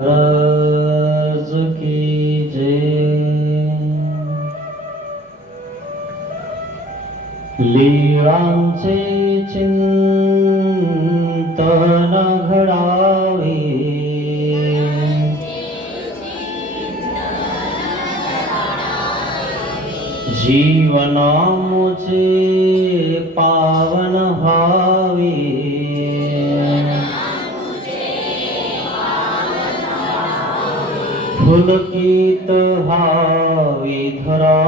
महाराज की जय। लीळांचे चिंतन घडावे, जीवनामुचे पावन व्हावे। पुलकित व्हावी धरा,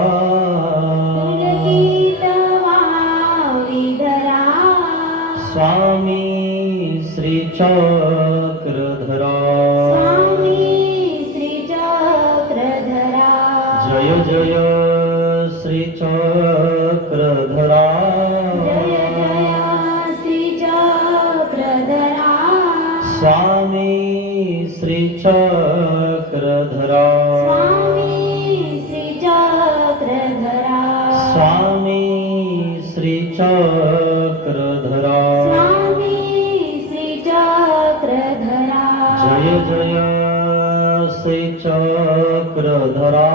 स्वामी श्री चक्रधरा, जय जय श्री चक्रधरा, स्वामी श्री चक्रधरा, स्वामी श्री चक्रधरा, जय जय श्री चक्रधरा,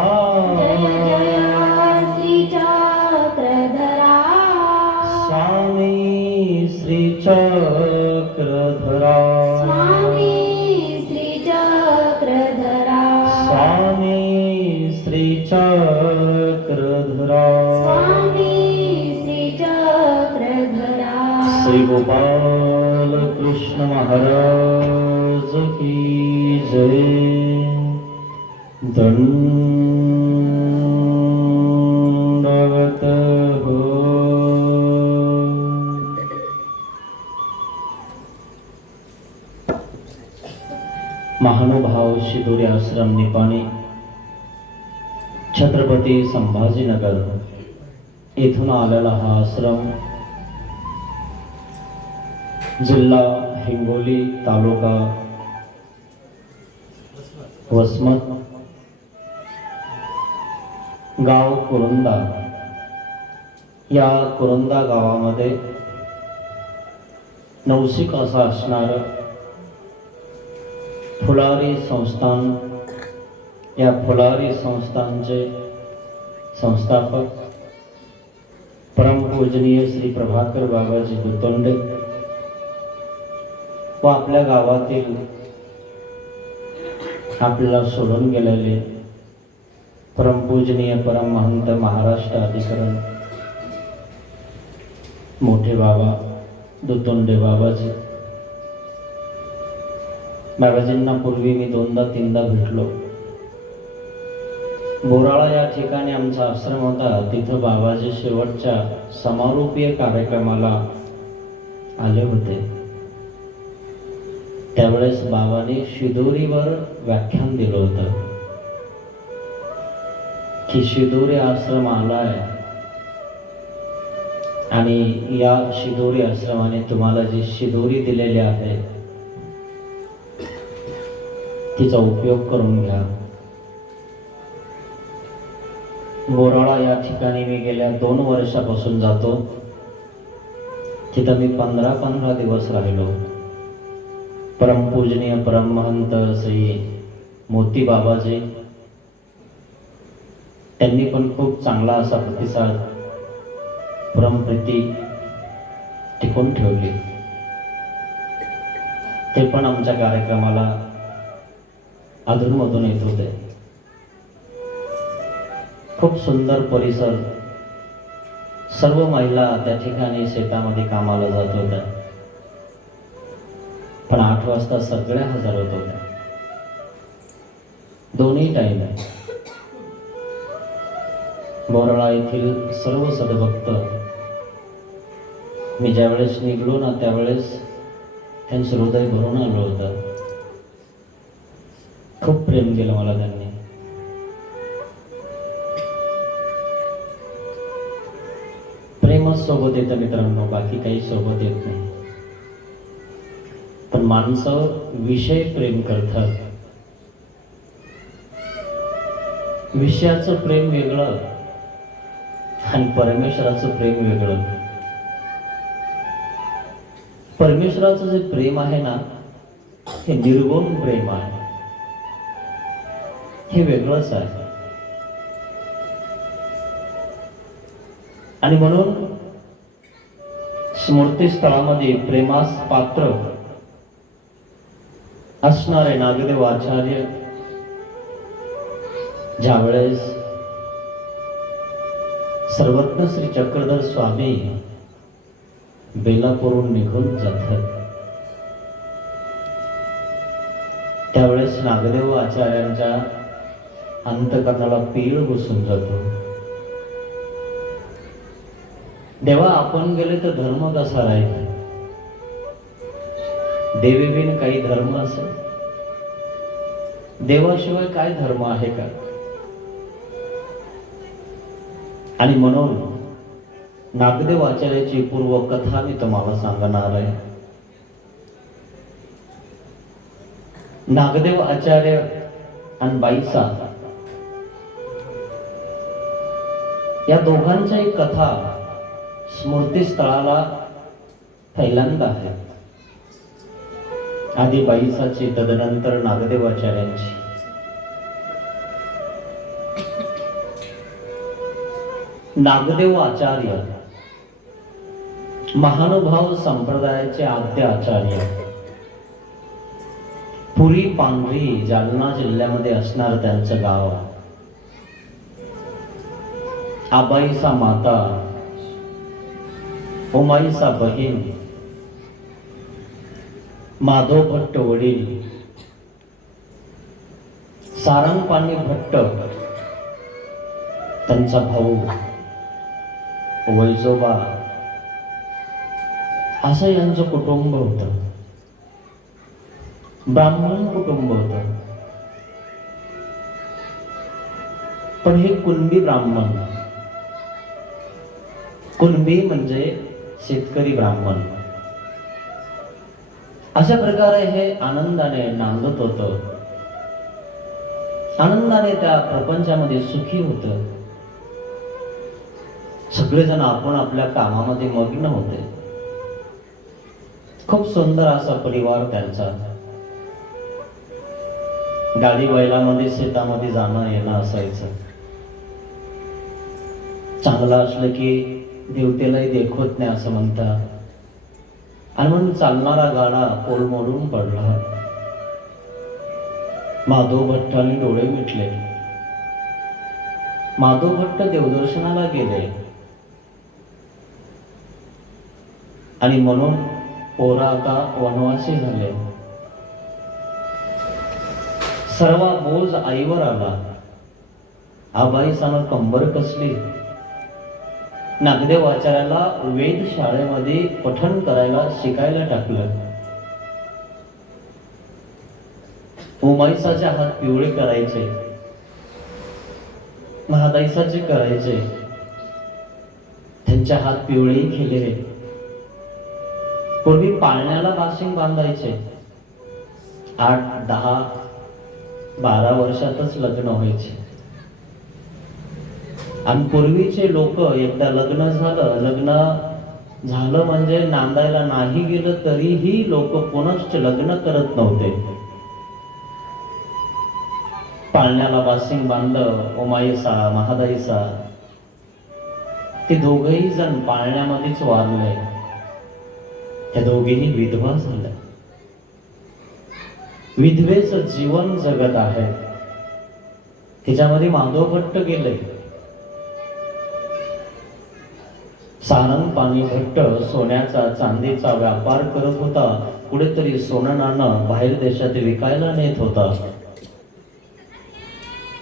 स्वामी श्री चक्रधरा, स्वामी श्री चक्रधरा, श्री गोपाल कृष्ण महाराज की जय। दंडवत हो। महानुभाव शिदोरी आश्रम निपाणी, छत्रपती संभाजीनगर येथून आलेला हा आश्रम जिल्हा हिंगोली, तालुका वसमत, गाव कुरुंदा। या कुरुंदा गावामध्ये नवशिक असं असणार फुलारी संस्थान, या फुलारी संस्थानचे संस्थापक परमपूजनीय श्री प्रभाकर बाबाजी दुतोंडे व आपल्या गावातील आपल्याला सोडून गेलेले परमपूजनीय परमहंत महाराष्ट्र अधिकरण मोठे बाबा दुतोंडे बाबाजी। बाबाजींना पूर्वी मी दोनदा तीनदा भेटलो। बोराळा या ठिकाणी आमचा आश्रम होता, तिथं बाबाजी शेवटच्या समारोपीय कार्यक्रमाला आले होते। त्यावेळेस बाबांनी शिदोरीवर व्याख्यान दिलं होतं की शिदोरी आश्रम आलाय आणि या शिदोरी आश्रमाने तुम्हाला जी शिदोरी दिलेली आहे तिचा उपयोग करून घ्या। बोराळा या ठिकाणी मी गेल्या 2 वर्षापासून जातो। तिथं मी 15 दिवस राहिलो। परमपूजनीय परमहंत श्री मोती बाबाजी त्यांनी पण खूप चांगला असा प्रतिसाद, परमप्रीती टिकून ठेवली। ते पण आमच्या कार्यक्रमाला अधूनमधून येत होते। खूप सुंदर परिसर, सर्व महिला त्या ठिकाणी शेतामध्ये कामाला जात होत्या, पण 8 वाजता सगळ्या हजर होत होत्या, दोन्ही टाइम। बोराळा येथील सर्व सद्भक्त मी ज्यावेळेस निघलो ना त्यावेळेस त्यांचं हृदय भरून आलं होतं। खूप प्रेम दिलं मला त्यांनी। प्रेमच सोबत येतं मित्रांनो, बाकी काही सोबत येत नाही। पण माणसं विषय प्रेम करतात। विषयाचं प्रेम वेगळं आणि परमेश्वराचं प्रेम वेगळं। परमेश्वराचं जे प्रेम आहे ना, हे निर्गुण प्रेम आहे। हे वेगळंच आहे. आणि म्हणून स्मृतीस्थळामध्ये प्रेमास पात्र असणारे नागदेव आचार्य ज्यावेळेस सर्वज्ञ श्री चक्रधर स्वामी बेलापूरहून निघून जातात, त्यावेळेस नागदेव आचार्यांच्या अंतकरणाला पीळ घुसून जातो. देवा, आपण गेले तर धर्म कसा राहील? देवीबिन काही धर्म असेल? देवाशिवाय काय धर्म आहे का? आणि म्हणून नागदेव आचार्याची पूर्व कथा मी तुम्हाला सांगणार आहे. नागदेव आचार्य आणि बाईसा या दोघांच्या एक कथा स्मृतीस्थळाला पहिल्यांदा आहे. आधी बाईसाची, तदनंतर नागदेव आचार्यांची. नागदेव आचार्य महानुभाव संप्रदायाचे आद्य आचार्य, पुरी पांढरी जालना जिल्ह्यामध्ये असणार त्यांचं गाव. आबाईसा माता, उमाईसा बहीण, माधव भट्ट वडील, सारंगपाणी भट्ट त्यांचा भाऊ, वैजोबा, असं यांचं कुटुंब होतं. ब्राह्मण कुटुंब होतं. पण हे कुणबी ब्राह्मण, कुणबी म्हणजे शेतकरी ब्राह्मण, अशा प्रकारे हे आनंदाने नांदत होतं. आनंदाने त्या प्रपंचामध्ये सुखी होतं. सगळेजण आपण आपल्या कामामध्ये मग्न होते. खूप सुंदर असा परिवार त्यांचा. गाडी बैलामध्ये शेतामध्ये जाणं येणं असायचं. चांगलं असलं की देवतेलाही देखवत नाही असं म्हणतात. आणि म्हणून चालणारा गाडा पोल मोडून पडला. माधव भट्टांनी डोळे मिटले. माधव भट्ट देवदर्शनाला गेले आणि म्हणून पोरा आता वनवासी झाले. सर्व बोज आईवर आला. आबाईसानं कंबर कसली. नागदेव आचार्याला वेद शाळेमध्ये पठण करायला शिकायला टाकलं. उमाईसाचे हात पिवळे करायचे, महादाईसाचे करायचे. त्यांच्या हात पिवळेही केले. पूर्वी पाळण्याला बाशिंग बांधायचे. 8, 10, 12 वर्षातच लग्न व्हायचे. आणि पूर्वीचे लोक एकदा लग्न झालं म्हणजे नांदायला नाही गेलं तरीही लोक पुनश्च लग्न करत नव्हते. पाळण्याला बाशिंग बांधलं. उमाईसा, महादाईसा ते दोघही जण पाळण्यामध्येच वारले. त्या दोघीही विधवा झाल्या. विधवेचं जीवन जगत आहे. त्याच्यामध्ये माधव भट्ट गेले. सारंगपाणी भट्ट सोन्याचा चांदीचा व्यापार करत होता. कुठेतरी सोनं नाणं बाहेर देशात विकायला नेत होता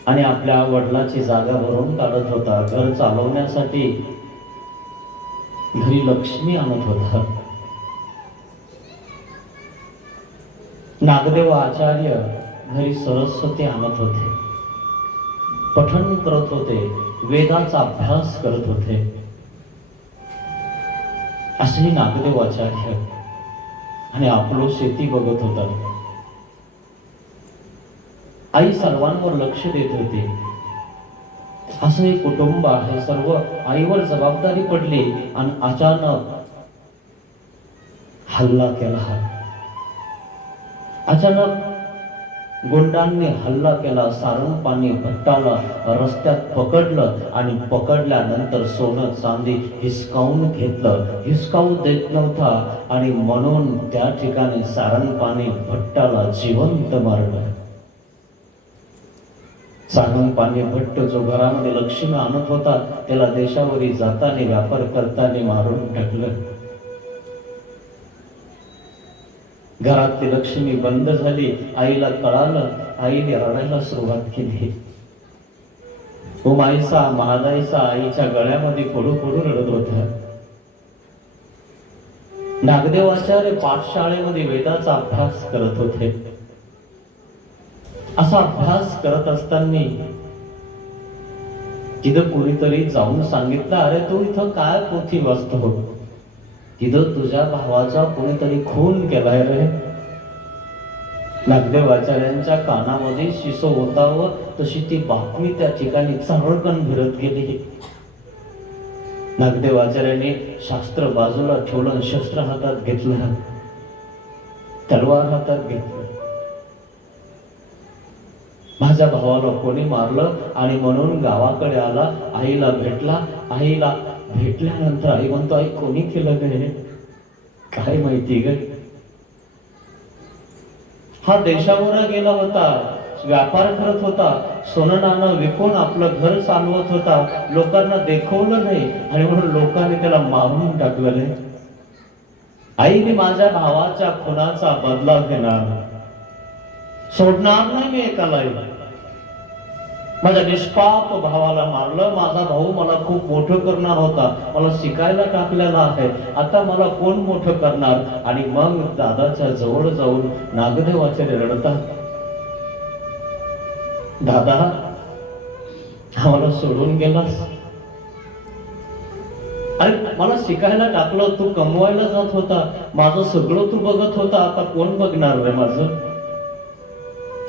आणि आपल्या वडिलाची जागा भरून काढत होता. घर चालवण्यासाठी घरी लक्ष्मी आणत होता. नागदेव आचार्य घरी सरस्वती आणत होते, पठण करत होते, वेदाचा अभ्यास करत होते. असेही नागदेव आचार्य आणि आपलं शेती बघत होता. आई सर्वांवर लक्ष देत होती. असं एक कुटुंब आहे. सर्व आईवर जबाबदारी पडली आणि अचानक हल्ला केला. अचानक गुंडांनी हल्ला केला, सारंगपाणी भट्टाला रस्त्यात पकडलं आणि पकडल्यानंतर सोनं चांदी हिसकावून घेतलं. हिसकावू देत नव्हता आणि म्हणून त्या ठिकाणी सारंगपाणी भट्टाला जिवंत मारलं. सारंगपाणी भट्ट जो घरामध्ये लक्ष्मी आणत होता त्याला देशावरी जाताना व्यापार करताना मारून टाकलं. घरातली लक्ष्मी बंद झाली. आईला कळालं. आईने रडायला सुरुवात केली. उमाईसा महादाईसा आईच्या गळ्यामध्ये पडू पडू रडत होता. नागदेवाचार्य पाठशाळेमध्ये वेदाचा अभ्यास करत होते. असा अभ्यास करत असताना तिथं कोणीतरी जाऊन सांगितलं, अरे तू इथं काय पोथी वाचतो? तिथं तुझ्या भावाचा कोणीतरी खून केलाय रे. नागदेवाचार्यांच्या कानामध्ये शिसो होता व तशी ती बातमी त्या ठिकाणी चहळकन फिरत गेली. नागदेवाचार्यांनी शास्त्र बाजूला ठेवलं, शस्त्र हातात घेतलं, तलवार हातात घेतली. माझ्या भावाला कोणी मारलं आणि म्हणून गावाकडे आला. आईला भेटला. आईला भेटल्यानंतर आई म्हणतो, आई कोणी केलं गे? काय माहिती ग? हा देशावर गेला होता, व्यापार करत होता, सोनं नाणं विकून आपलं घर चालवत होता. लोकांना देखवलं नाही आणि म्हणून लोकांनी त्याला मारून टाकलं. आईने माझ्या भावाच्या खुनाचा बदला घेणार, सोडणार नाही मी एकालाही. माझ्या निष्पाप भावाला मारलं. माझा भाऊ मला खूप मोठं करणार होता, मला शिकायला टाकलेला आहे, आता मला कोण मोठं करणार? आणि मग दादाच्या जवळ जाऊन नागदेवाचार्य रडतात, दादा आम्हाला सोडून गेलास. अरे मला शिकायला टाकलं, तू कमवायला जात होता, माझं सगळं तू बघत होता, आता कोण बघणार रे माझं?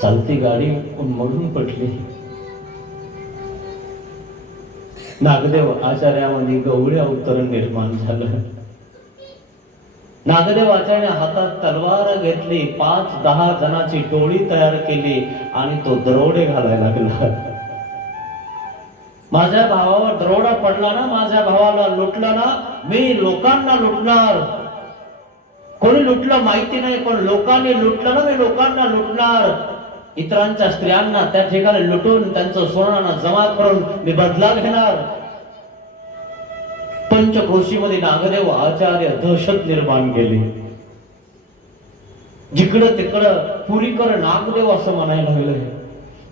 चालती गाडी मरून पडली. नागदेव आचार्यामध्ये गवळी अवतरण निर्माण झालं. नागदेव आचार्य हातात तलवार घेतली, 5-10 जणांची टोळी तयार केली आणि तो दरोडे घालायला लागला. माझ्या भावावर दरोडा पडला ना, माझ्या भावाला लुटलं ना, मी लोकांना लुटणार. कोणी लुटलं माहिती नाही, पण लोकांनी लुटलं ना, मी लोकांना लुटणार. इतरांच्या स्त्रियांना त्या ठिकाणी लुटून त्यांचं सोनं जमा करून मी बदला घेणार. पंचक्रोशीमध्ये नागदेव आचार्य दहशत निर्माण केली. जिकडं तिकडं पुरीकर नागदेव असं म्हणायला लागले.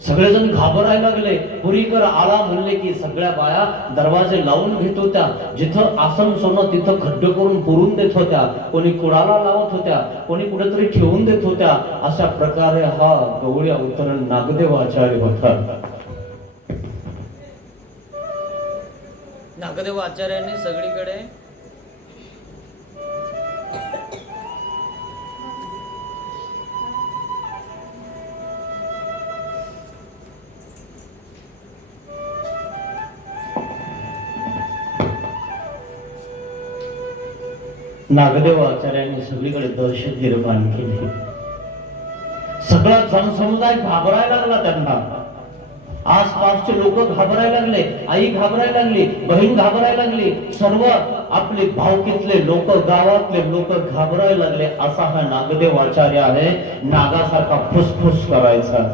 सगळेजण घाबरायला लागले. पुरीकर आला म्हणले की सगळ्या बाया दरवाजे लावून घेत होत्या. जिथं आसन सोनं तिथं खड्डे करून पुरून देत होत्या. कोणी कुडाला लावत होत्या, कोणी कुठेतरी ठेवून देत होत्या. अशा प्रकारे हा गवळी अवतरण नागदेव आचार्य होता. नागदेव आचार्यांनी सगळीकडे नागदेव आचार्यांनी सगळीकडे दहशत निर्माण केली. सगळा जनसमुदाय घाबरायला लागला. त्यांना आसपासचे लोक घाबरायला लागले. आई घाबरायला लागली, बहीण घाबरायला लागली. सर्व आपले भावकीतले लोक, गावातले लोक घाबरायला लागले. असा हा नागदेव आचार्य आहे. नागासारखा फुसफुस करायचा,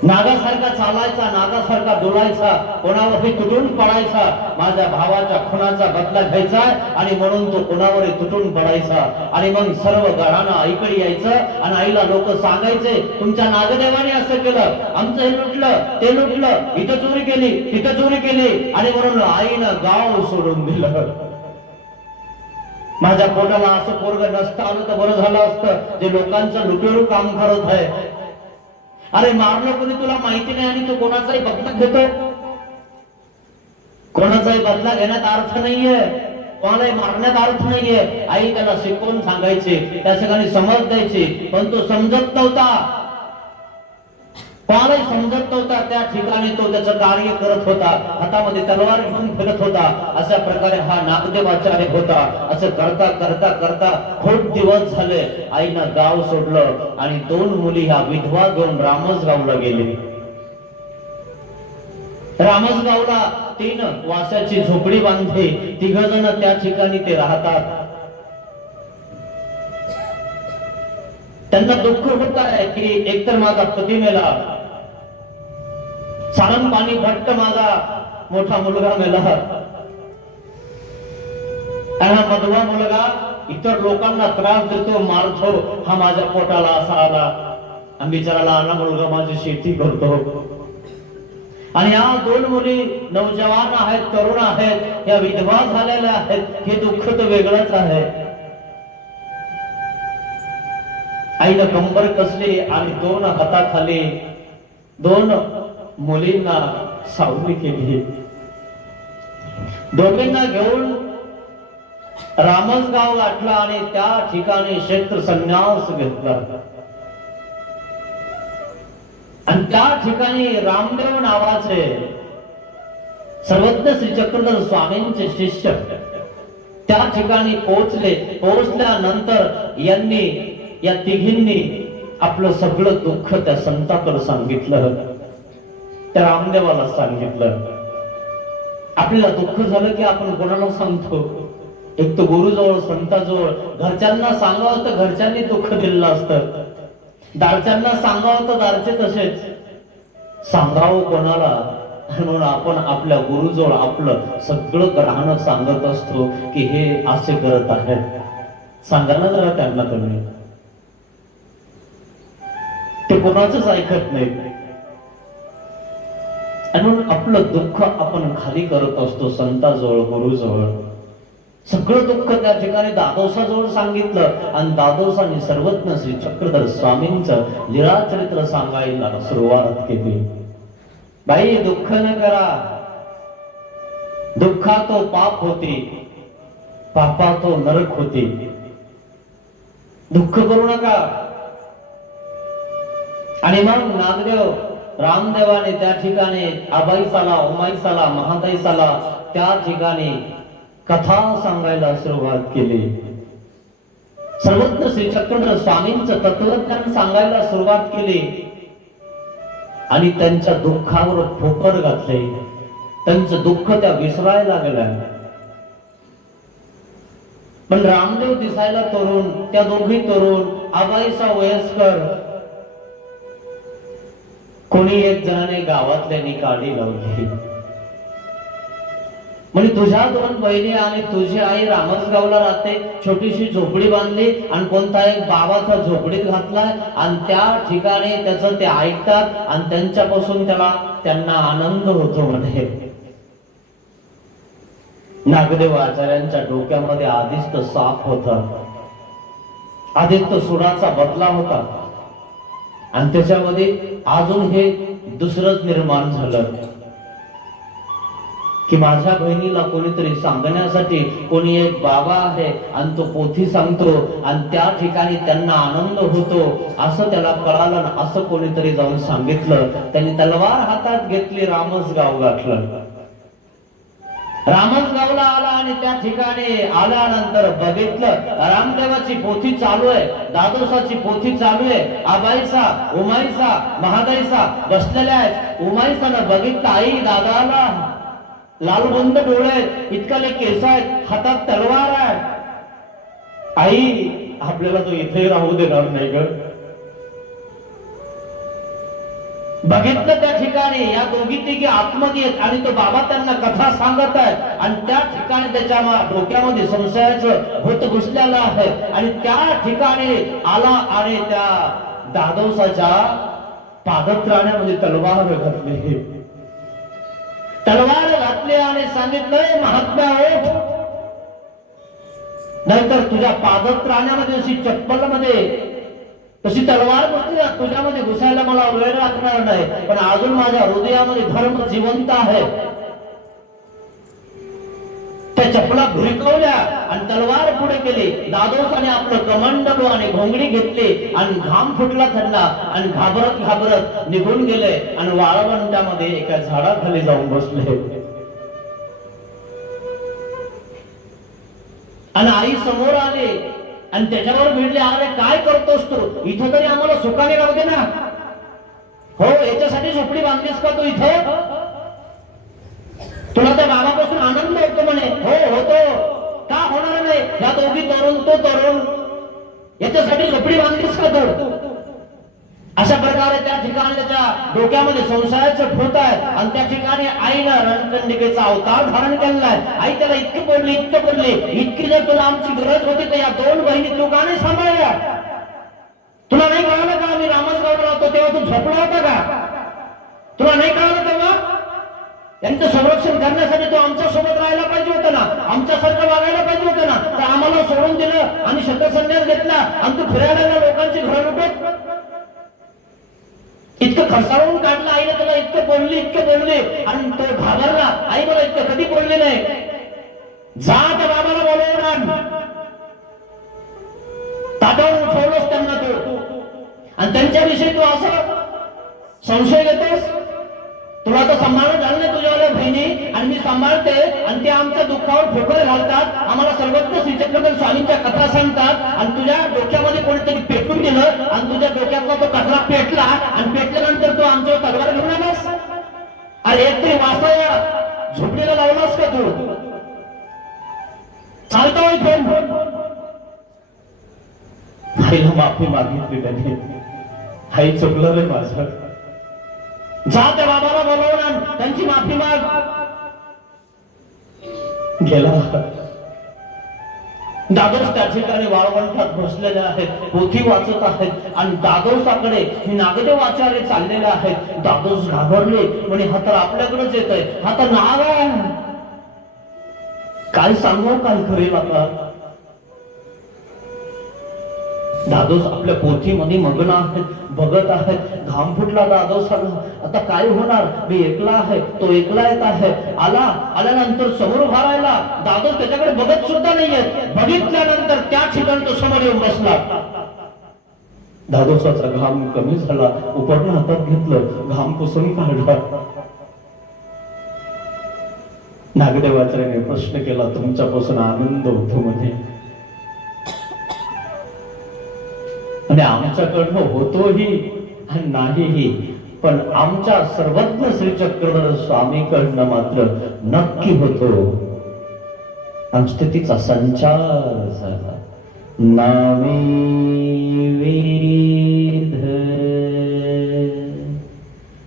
नागासारखा चालायचा, नागासारखा डोलायचा, कोणावरही तुटून पडायचा. माझ्या भावाच्या खुनाचा बदला घ्यायचा आणि म्हणून तो कोणावरही तुटून पडायचा. आणि मग सर्व घराणं आईकडे यायचं आणि आईला लोक सांगायचे, तुमच्या नागदेवाने असं केलं, आमचं हे लुटलं, ते लुटलं, इथं चोरी केली, तिथं चोरी केली. आणि म्हणून आईनं गाव सोडून दिलं. माझ्या पोटाला असं पोरग नसतं आलं तर बरं झालं असतं, जे लोकांचं लुटेरू काम करत आहे. अरे मारलं कोणी तुला माहिती नाही आणि तू कोणाचाही बदला घेतो. कोणाचाही बदला घेण्यात अर्थ नाहीये, कोणालाही मारण्यात अर्थ नाहीये. आई त्याला शिकवून सांगायची, त्या ठिकाणी समज द्यायची, पण तो समजत नव्हता. कोणालाही समजत नव्हता, त्या ठिकाणी तो त्याचं कार्य करत होता, हातामध्ये तलवार घेऊन फिरत होता. अशा प्रकारे हा नागदेवाचार्य होता. असं करता करता करता खूप दिवस झाले. आईनं गाव सोडलं आणि 2 मुली ह्या विधवा घेऊन रामसगावला गेले. रामसगावला 3 वासाची झोपडी बांधली. 3 जण त्या ठिकाणी ते राहतात. त्यांना दुःख होत आहे की एकतर माझा पती मेला, सारंग पाणी भट्ट माझा मोठा मुलगा मेला, आणि हा मधवा मुलगा इतर लोकांना त्रास देतो, मारतो. हा माझ्या पोटाला असा आला, आणि बिचारा लहान मुलगा माझी शेती करतो. आणि या 2 मुली नौजवान आहेत, तरुण आहेत, या विधवा झालेल्या आहेत. हे दुःख तर वेगळंच आहे. आईनं कंबर कसली आणि 2 हाताखाली 2 मुलींना सावली केली. दोघींना घेऊन रामसगाव गाठला आणि त्या ठिकाणी क्षेत्र संन्यास घेतला. आणि त्या ठिकाणी रामदेव नावाचे सर्वज्ञ श्री चक्रधर स्वामींचे शिष्य त्या ठिकाणी पोहोचले. पोहोचल्यानंतर यांनी या तिघींनी आपलं सगळं दुःख त्या संताकडे सांगितलं, त्या रामदेवाला सांगितलं. आपल्याला दुःख झालं की आपण कोणाला सांगतो? एक तर गुरुजवळ, संताजवळ. घरच्यांना सांगावं तर घरच्यांनी दुःख दिलेलं असतं, दारच्यांना सांगावं तर दारचे तसेच. सांगावं कोणाला? म्हणून आपण आपल्या गुरुजवळ आपलं सगळं ग्रहानं सांगत असतो की हे असे करत आहेत. सांगा ना जरा त्यांना तुम्ही. ते कोणाचंच ऐकत नाही. म्हणून आपलं दुःख आपण खाली करत असतो संताजवळ, गुरुजवळ. सगळं दुःख त्या ठिकाणी दादोसाजवळ सांगितलं आणि दादोसांनी सर्वज्ञ श्री चक्रधर स्वामींचं लीळाचरित्र सांगायला सुरुवात केली. बाई, दुःख न करा. दुःखा तो पाप होती, पापा तो नरक होती. दुःख करू नका. आणि मग नागदेव रामदेवाने त्या ठिकाणी आबाईसाला, उमाईसाला, महादाईसाला त्या ठिकाणी कथा सांगायला सुरुवात केली. सर्वज्ञ श्री चक्रधर स्वामींचं तत्वज्ञान सांगायला सुरुवात केली. आणि त्यांच्या दुःखावर ठोकर घातले. त्यांचं दुःख त्या विसरायला लागल्या. पण रामदेव दिसायला तरुण, त्या दोघी तरुण, आबाईसा वयस्कर. कोणी एक जणाने गावातल्यानी काढी लावली, म्हणजे तुझ्या 2 बहिणी आणि तुझी आई रामसगावला राहते, छोटीशी झोपडी बांधली आणि कोणता एक बाबा त्या झोपडीत घातलाय आणि त्या ठिकाणी त्याचं ते ऐकतात आणि त्यांच्यापासून त्यांना आनंद होतो. मध्ये नागदेव आचार्यांच्या डोक्यामध्ये आधीच तो साप होता, आधीच तो सुराचा बदला होता आणि त्याच्यामध्ये अजून हे दुसरंच निर्माण झालं की माझ्या बहिणीला कोणीतरी सांगण्यासाठी कोणी एक बाबा आहे आणि तो पोथी सांगतो आणि त्या ठिकाणी त्यांना आनंद होतो असं त्याला कळालं. असं कोणीतरी जाऊन सांगितलं. त्यांनी तलवार हातात घेतली, रामसगाव गाठलं. रामसगावला आला आणि त्या ठिकाणी आल्यानंतर बघितलं रामदेवाची पोथी चालू आहे, दादोसाची पोथी चालू आहे. आबाईसा, उमाईसा, महादाईसा बसलेल्या आहेत. उमाईसानं बघितलं, आई दादाला लालबंद डोळे आहेत, इतकाले केस आहेत, हातात तलवार आहे. आई, आपल्याला तो इथे राहू देणार नाही ग. बघितलं त्या ठिकाणी या दोघी तिघी आतमध्ये आहेत आणि तो बाबा त्यांना कथा सांगत आहे आणि त्या ठिकाणी त्याच्या डोक्यामध्ये संशयाचं भूत घुसलेलं आहे. आणि त्या ठिकाणी आला आणि त्या दादोसाच्या पादत्राण्यामध्ये तलवार घातली. तलवार घातली आणि सांगितलंय, महात्म्या ओठ, नाहीतर तुझ्या पादत्राण्यामध्ये अशी चप्पल मध्ये तशी तलवार बसली तुझ्यामध्ये घुसायला मला वेळ लागणार नाही, पण अजून माझ्या हृदयामध्ये धर्म जिवंत आहे. त्या चपला भिरकवल्या आणि तलवार पुढे केली. दादोसाने आपलं कमंडलू आणि घोंगडी घेतली आणि घाम फुटला त्यांना आणि घाबरत घाबरत निघून गेले आणि वाळवंटामध्ये एका झाडाखाली जाऊन बसले. आणि आई समोर आले आणि त्याच्यावर भिडले, अरे काय करतोस तू इथं, तरी आम्हाला सुखाने राहू दे ना. हो, याच्यासाठी झोपडी बांधलीस का तू इथं? तुला त्या बाबापासून आनंद होतो म्हणे. हो होतो, का होणार नाही? या दोघी तरुण, तो तरुण, याच्यासाठी झोपडी बांधलीस का तू? अशा प्रकारे त्या ठिकाणी त्याच्या डोक्यामध्ये संशयाचं भूत आहे आणि त्या ठिकाणी आईनं रणकंडिकेचा अवतार धारण केलाय. आई त्याला इतकी बोलली, इतकी जर तुला आमची गरज होती तर या दोन बहिणी तू का नाही सांभाळल्या? तुला नाही कळालं का आम्ही रामसगावला होतो तेव्हा तू झोपला होता का? तुला नाही कळालं तेव्हा? यांचं संरक्षण करण्यासाठी तू आमच्या सोबत राहायला पाहिजे होतं ना, आमच्यासारखं वागायला पाहिजे होतं ना. तर आम्हाला सोडून दिलं आणि शतसंन्यास घेतला आणि तू फिरायला लागला लोकांची घरं लुटत. इतकं खसावून काढलं आईने त्याला, इतके बोलले आणि तो घाबरला. आई मला इतकं कधी बोलले नाही. जा त्या बाबाला बोलवून आण. ताटावून उठवलंच त्यांना तू आणि त्यांच्याविषयी तू असं संशय घेतोस? तुला तर सांभाळणं झालं नाही तुझ्यावाल्या बहिणी आणि मी सांभाळते आणि ते आमच्या दुःखावर ठोकर घालतात, आम्हाला सर्वत्र श्रीचक्रधर स्वामींच्या कथा सांगतात आणि तुझ्या डोक्यामध्ये कोणीतरी पेटून दिलं आणि तुझ्या डोक्यातला तो कचरा पेटला आणि पेटल्यानंतर तू आमच्यावर तलवार घेऊन आलास. अरे एक तरी वासाया झोपडीला लावलास का तू? चालतो आईला माफी मागितली त्यांनी. आई चुकलं रे माझं. जा त्या बाबाला बोलवून आण, त्यांची माफी माग. गेला. दादोस त्या ठिकाणी वाळवंटात बसलेले आहेत, पोथी वाचत आहेत आणि दादोसाकडे नागदेव आचार्य चाललेले आहेत. दादोस घाबरले, म्हणे हा तर आपल्याकडेच येत आहे, हा तर नाग आहे. काय सांगू, काय करेल आता? दादोस आपल्या पोथीमध्ये मग्न आहेत, बघत आहेत. घाम फुटला दादोसाला. आता काय होणार? मी एकला आहे, तो एकला येत आहे. आल्यानंतर समोर उभा राहिला. दादोस त्याच्याकडे बघत सुद्धा नाहीये. बघितल्यानंतर त्या ठिकाणी तो समोर येऊन बसला. दादोसाचा घाम कमी झाला. उपटणं हातात घेतलं, घाम पुसून काढला. नागदेवाचार्याने प्रश्न केला, तुमच्यापासून आनंद होतो म्हणे. आणि आमच्याकडनं होतोही आणि नाहीही, पण आमच्या सर्वज्ञ श्री चक्रधर स्वामीकडनं मात्र नक्की होतो. आणि स्थितीचा संचार झाला. नामे वेद,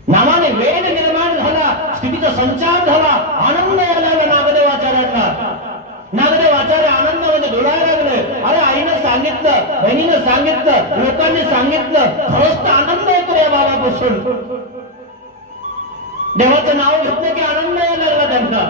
नामाने वेद निर्माण झाला, स्थितीचा संचार झाला. आनंद यायला नागदेवाचार्यांना. नागदेवाचार्य आनंदामध्ये डोलायला लागले. अरे आईनं सांगितलं, बहिणीनं सांगितलं, लोकांनी सांगितलं, खरंच तर आनंद येतो या बाबापासून. देवाचं नाव घेतलं की आनंद यायला लागला त्यांना.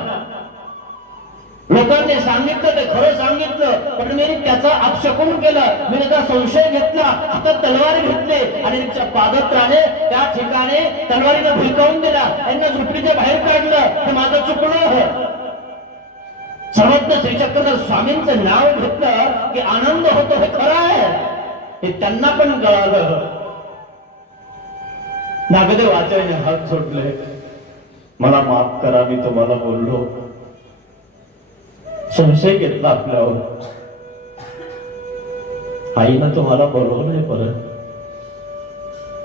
लोकांनी सांगितलं ते खरं सांगितलं, पण मी त्याचा अपशकुन केलं. मी त्याचा संशय घेतला, हातात तलवार घेतली आणि त्यांच्या पादत्राने त्या ठिकाणी तलवारीनं भिरकावून दिला, त्यांना झोपडीच्या बाहेर काढलं. हे माझं चुकलं. सर्वज्ञ श्री चक्रधर स्वामींचं नाव घेतलं की आनंद होतो, हे खरं आहे. हे त्यांना पण कळालं. नागदेव आचार्य हात जोडले, मला माफ करा, मी तुम्हाला बोललो, संशय घेतला आपल्यावर. आईनं तुम्हाला बोलवलंय, परत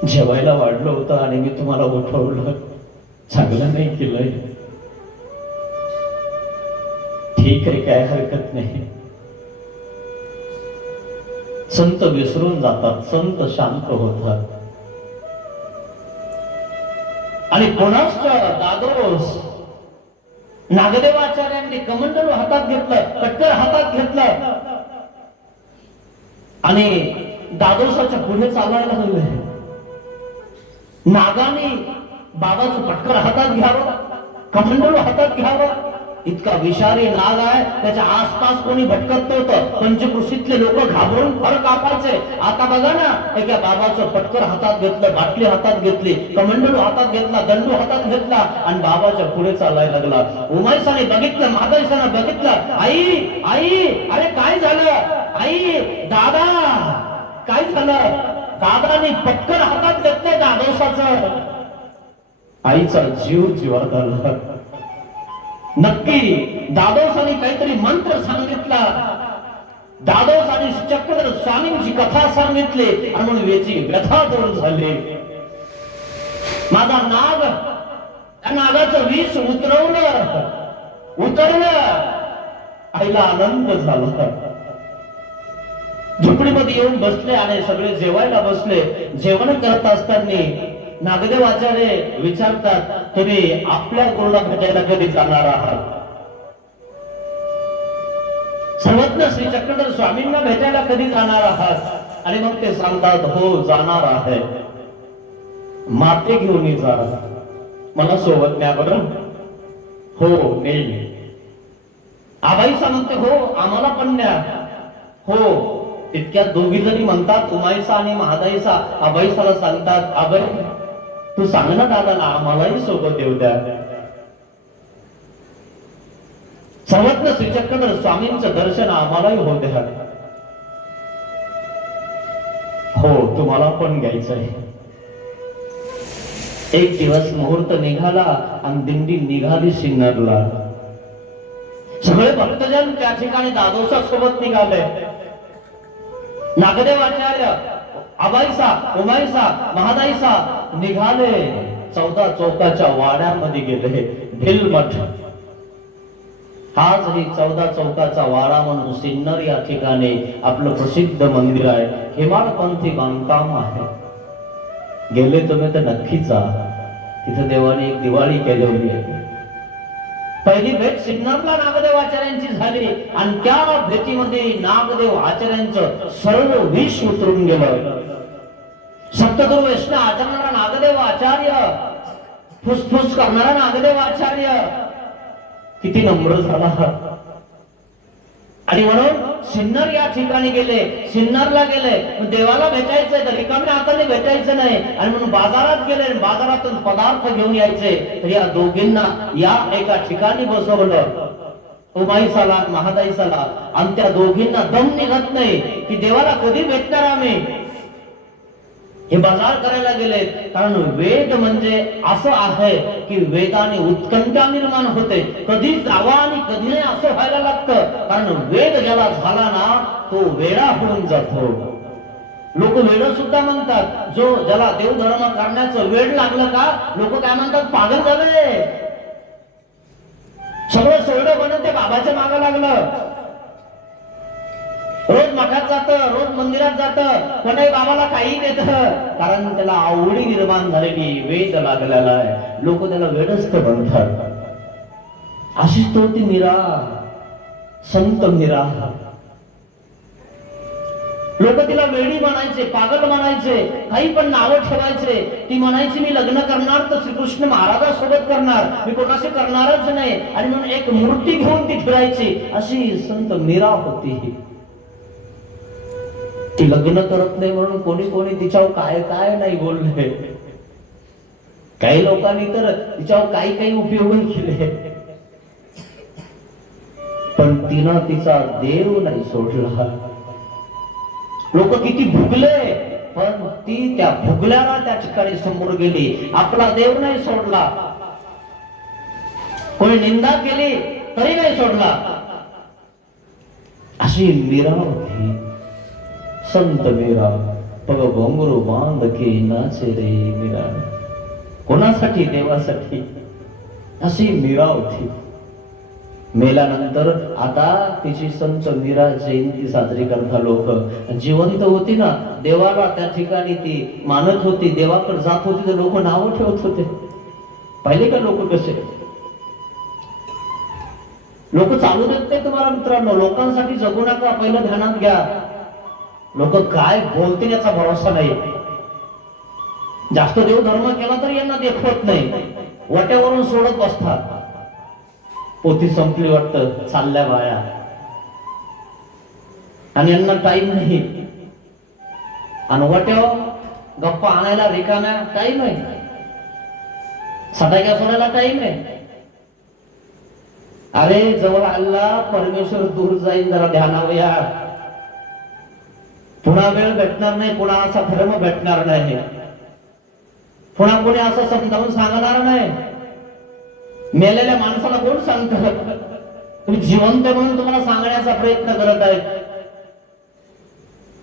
जेवायला वाढलं होतं आणि मी तुम्हाला उठवलं, चांगलं नाही केलंय. ठीक आहे, काय हरकत नाही. संत विसरून जातात, संत शांत होतात. आणि कोणाच दादोस नागदेवाचार्यांनी कमंडलू हातात घेतलं, कट्टर हातात घेतलं आणि दादोसाच्या पुढे चालायला लागले. नागाने बाबाचं पटकर हातात घ्यावं, कमंडलू हातात घ्यावं, इतका विषारी नाग आहे, त्याच्या आसपास कोणी भटकत नव्हतं. पंचकृषीतले लोक घाबरून फर कापायचे. आता बघा ना, एका बाबाचं पटकर हातात घेतलं, बाटली हातात घेतली, कमंडलू हातात घेतला, दंडू हातात घेतला आणि बाबाच्या पुढे चालायला लागला. उमाईसाने बघितलं, महादाईसाने बघितलं, आई आई अरे काय झालं, आई दादा काय झालं. दादाने पटकन हातात घेतलं दादोसाचं. आईचा जीव जीवात आला. नक्की दादोसाने काहीतरी मंत्र सांगितला. दादोसाने चक्रधर स्वामींची कथा सांगितली आणि म्हणून याची व्यथा दूर झाली. माझा नाग, त्या नागाचं विष उतरलं. आईला आनंद झाला. झोपडीमध्ये येऊन बसले आणि सगळे जेवायला बसले. जेवण करत असताना नागदेव आचार्य विचारतात, तुम्ही आपल्या गुरुला भेटायला कधी जाणार आहात. सर्वज्ञ श्री चक्रधर स्वामींना भेटायला कधी जाणार आहात. आणि मग ते सांगतात, हो जाणार आहे. माते घेऊन जा, मला सोबत न्या बरं. हो नेईल. आबाईसा म्हणते, हो आम्हाला पण न्या. हो. तितक्या दोघी जणी म्हणतात, उमाईसा आणि महादाईसा आबाईसाला सांगतात, आबाई तू सांग ना दादाला, आम्हालाही सोबत येऊ द्या. सर्वज्ञ श्री चक्रधर स्वामींचं दर्शन आम्हालाही होऊ द्या. हो तुम्हाला पण घ्यायचंय. एक दिवस मुहूर्त निघाला आणि दिंडी निघाली सिन्नरला. सगळे भक्तजन त्या ठिकाणी दादोसा सोबत निघाले. नागदेव आचार्य, आबाईसा, उमाईसा, महादाईसा निघाले. 14 चौकाच्या वाड्यामध्ये गेले. भिलमठ हाच ही 14 चौकाचा वाडा म्हणून सिन्नर या ठिकाणी आपलं प्रसिद्ध मंदिर आहे. हेमाडपंथी बांधकाम आहे. गेले तुम्ही तर नक्की जा. तिथे देवाने एक दिवाळी केलेली आहे. पहिली भेट सिन्नरला नागदेव आचार्यांची झाली आणि त्या भेटीमध्ये नागदेव आचार्यांचं सर्व विष उतरून गेलं. सप्तदुर्वेशना आचरणारा नागदेव आचार्य, फुसफुस करणारा नागदेव आचार्य किती नम्र झाला. आणि म्हणून सिन्नर या ठिकाणी गेले. सिन्नरला गेले, देवाला भेटायचंय तर रिकाम्या हाताने भेटायचं नाही. आणि म्हणून बाजारात गेले, बाजारातून पदार्थ घेऊन यायचे. तर या दोघींना या एका ठिकाणी बसवलं, उमाईसाला महादाईसाला. आणि त्या दोघींना दम निघत नाही की देवाला कधी भेटणार आम्ही. हे बाजार करायला गेले. कारण वेद म्हणजे असं आहे की वेदाने उत्कंठा निर्माण होते. कधी जावा आणि कधी नाही असं व्हायला लागतं. कारण वेद ज्याला झाला ना तो वेडा होऊन जातो. लोक वेड सुद्धा म्हणतात. जो ज्याला देवधर्म करण्याचं वेड लागलं का लोक काय म्हणतात, पागल झाले. सगळं सोडलं म्हणून ते बाबाच्या मागे लागलं. रोज मठात जात, रोज मंदिरात जात, कोणाही बाबाला काही देत. कारण त्याला आवडी निर्माण झालेली, वेद लागलेला आहे. लोक त्याला वेडस्त म्हणतात. अशीच तो ती मीरा, संत मीरा. लोक तिला वेडी म्हणायचे, पागल म्हणायचे, काही पण नावं ठेवायचे. ती म्हणायची मी लग्न करणार तर श्रीकृष्ण महाराजासोबत करणार, मी कोणाशी करणारच नाही. आणि म्हणून एक मूर्ती घेऊन ती फिरायची. अशी संत मीरा होती. ती लग्न करत नाही म्हणून कोणी कोणी तिच्यावर काय काय नाही बोलले. काही लोकांनी तर तिच्यावर काही काही उपयोग केले. पण तिनं तिचा देव नाही सोडला. लोक किती भुगले, पण ती त्या भुगल्याला त्या ठिकाणी समोर गेली. आपला देव नाही सोडला. कोणी निंदा केली तरी नाही सोडला. अशी मीरा होती, संत मीरा. पग घोंगरू बांध के नाचे रे मीरा. कोणासाठी? देवासाठी. अशी मीरा होती. मेल्यानंतर आता तिची संत मीरा जयंती साजरी करता लोक. जिवंत होती ना, देवाला त्या ठिकाणी ती मानत होती, देवाकडे जात होती तर लोक नावं ठेवत होते. पाहिले का लोक कसे? लोक चालू देत नाही तुम्हाला मित्रांनो. लोकांसाठी जगू नका, पहिलं ध्यानात घ्या. लोक काय बोलतील याचा भरोसा नाही. जास्त देव धर्म केला तरी यांना देखवत नाही, वाट्यावरून सोडत बसतात. पोथी संपली वाटतं, चालल्या बाया आणि यांना टाइम नाही. आणि वाट्यावर गप्पा आणायला रिकाम्या टाइम आहे, सटाक्या सोडायला टाइम आहे. अरे जवळ आला परमेश्वर दूर जाईल, जरा ध्यानावर या. पुन्हा वेळ भेटणार नाही, पुन्हा असा धर्म भेटणार नाही, पुन्हा कोणी असं समजावून सांगणार नाही. मेलेल्या माणसाला कोण सांगत? तुम्ही जिवंत म्हणून तुम्हाला सांगण्याचा प्रयत्न करत आहेत.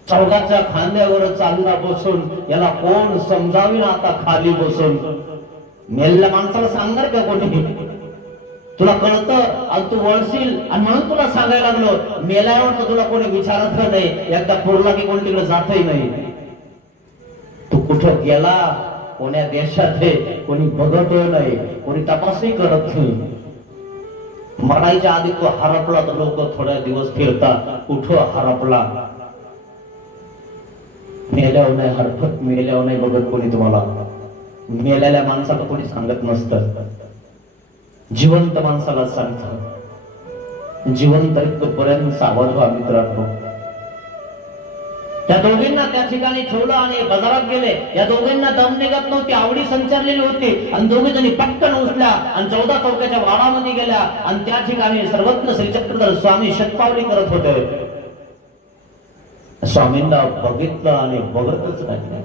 चौघाच्या खांद्यावर चालला बसून याला कोण समजावीन आता खाली बसून? मेलेल्या माणसाला सांगणार का कोणी? तुला कळतं आणि तू वळशील आणि म्हणून तुला सांगायला लागलो. मेल्यावर तर तुला कोणी विचारत नाही, एकदा पुरला की कोणी तिकडे जातही नाही. तू कुठं गेला, कोण्या देशात आहे, कोणी बघत नाही, कोणी तपासही करत नाही. मरायच्या आधी तो हरपला तर लोक थोड्या दिवस फिरतात, कुठं हरपला. मेल्यावर नाही हरपत, मेल्यावर नाही बघत कोणी तुम्हाला. मेलेल्या माणसाला कोणी सांगत नसतं, जिवंत माणसाला सांगतात. जिवंत पर्यंत सावध व्हा मित्रांनो. त्या दोघींना त्या ठिकाणी ठेवलं आणि बाजारात गेले. या दोघींना दम निघत नव्हती, आवडी संचारलेली होती आणि दोघे जणी पटकन उठल्या आणि 14 चौकाच्या वाडामध्ये गेल्या आणि त्या ठिकाणी सर्वज्ञ श्री चक्रधर स्वामी शतपावली करत होते. स्वामींना बघितलं आणि बघतच राहिले.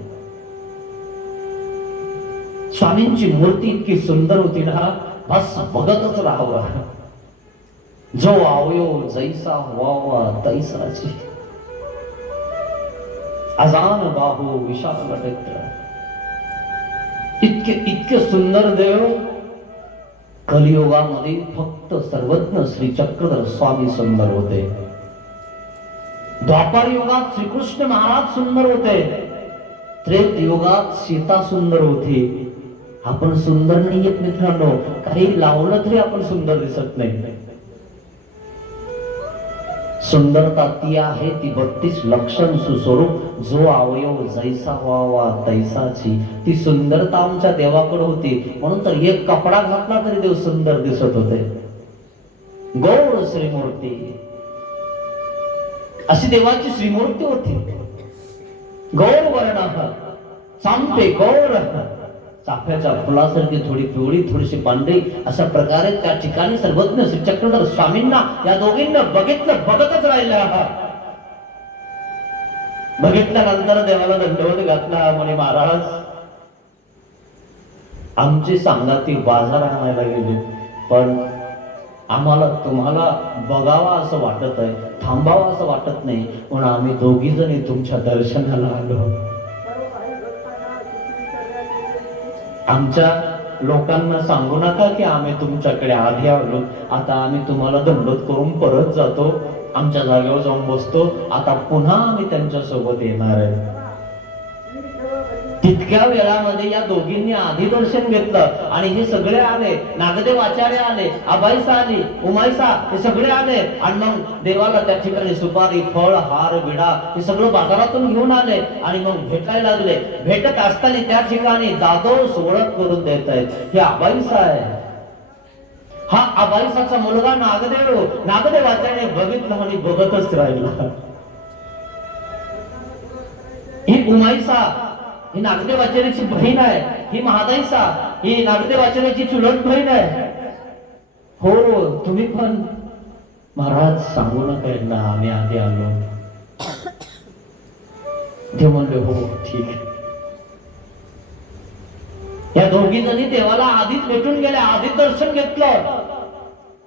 स्वामींची मूर्ती इतकी सुंदर होती ना, बस बघतच राहावं. जो अवयव जैसा व्हावा तैसाची, अजान बाहू विशाल नेत्र. इतके इतके सुंदर देव कलियुगामध्ये फक्त सर्वज्ञ श्री चक्रधर स्वामी सुंदर होते. द्वापार युगात श्रीकृष्ण महाराज सुंदर होते. त्रेत युगात सीता सुंदर होती. आपण सुंदर नाही मित्रांनो, काही लावलं तरी आपण सुंदर दिसत नाही. सुंदरता ती आहे ती 32 लक्षण सुस्वरूप, जो अवयव जैसा व्हावा तैसाची. ती सुंदरता आमच्या देवाकडे होती, म्हणून तर एक कपडा घातला तरी देव सुंदर दिसत होते. गौर श्रीमूर्ती अशी देवाची श्रीमूर्ती होती. गौर वर्ण चांपे गौर, चाफ्याच्या फुलासारखी थोडी पिवळी थोडीशी पांढरी, अशा प्रकारे त्या ठिकाणी सर्वज्ञ श्री चक्रधर स्वामींना या दोघींना बघितलं, बघतच राहिलं. बघितल्यानंतर देवाला दंडवत घातला. म्हणे महाराज आमची सांगाती बाजार आणायला गेली, पण आम्हाला तुम्हाला बघावा असं वाटत आहे, थांबावं असं वाटत नाही, म्हणून आम्ही दोघी जणी तुमच्या दर्शनाला आलो. आमच्या लोकांना सांगू नका की आम्ही तुमच्याकडे आधी आलो, आता आम्ही तुम्हाला दंडोत करून परत जातो, आमच्या जागेवर जाऊन बसतो, आता पुन्हा आम्ही त्यांच्या सोबत येणार आहे. तितक्या वेळामध्ये या दोघींनी आधी दर्शन घेतलं आणि हे सगळे आले. नागदेव आचार्य आले, आबाईसा आली, उमाईसा, हे सगळे आले आणि मग देवाला त्या ठिकाणी सुपारी फळ हार विडा हे सगळं बाजारातून घेऊन आले आणि मग भेटायला लागले. भेटत असताना त्या ठिकाणी जाधव ओळख करून देत आहेत, हे आबाईसा आहे. हा आबाईसाचा मुलगा नागदेव. नागदेव आचार्य बघितलं आणि बघतच राहिला. ही उमाईसा ही नागदेव आचार्याची बहीण आहे. ही महादाईसा ही नागदेव आचार्याची चुलत बहीण आहे. हो तुम्ही पण महाराज सांगू नका यांना आम्ही आधी आलो. ते म्हणले हो ठीक. या दोघी जणी देवाला आधीच भेटून गेल्या, आधीच दर्शन घेतलं.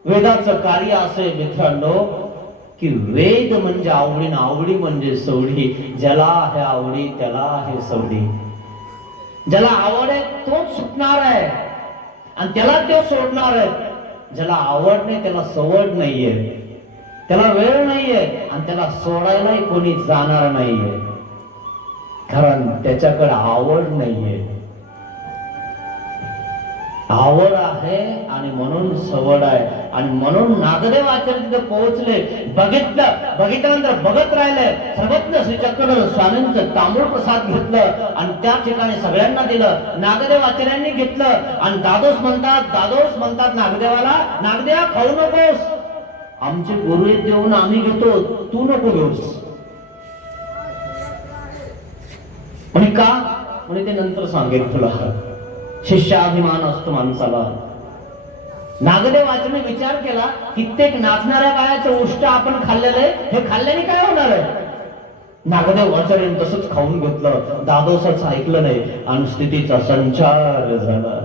वेदाचं कार्य असे मित्रांनो की वेद म्हणजे आवडी, आवडी म्हणजे सवडी. ज्याला आहे आवडी त्याला आहे सवडी. ज्याला आवड आहे तोच सुटणार आहे आणि त्याला तो सोडणार आहे. ज्याला आवड नाही त्याला सवड नाहीये, त्याला वेळ नाहीये आणि त्याला सोडायलाही कोणी जाणार नाहीये, कारण त्याच्याकडे आवड नाहीये. आवड आहे आणि म्हणून सवड आहे. आणि म्हणून नागदेव आचार्य तिथे पोहोचले. बघितल्यानंतर बघत राहिले. सर्वज्ञ श्री चक्रधर स्वामींचं तांबूळ प्रसाद घेतलं आणि त्या ठिकाणी सगळ्यांना दिलं. नागदेव आचार्यांनी घेतलं आणि दादोस म्हणतात नागदेवाला, नागदेवा खाऊ नकोस, आमचे गुरु देऊन आम्ही घेतो, तू नको घेऊस. म्हणे का? म्हणे ते नंतर सांगेल तुला. शिष्याभिमान असतो माणसाला. नागदेव आचार्याने विचार केला, कित्येक नाचणाऱ्या गायाचं उष्ट आपण खाल्लेलं आहे, हे खाल्ल्याने काय होणार आहे? नागदेव आचार्याने तसंच खाऊन घेतलं. दादोसाच ऐकलं नाही आणि स्थितीचा संचार झाला.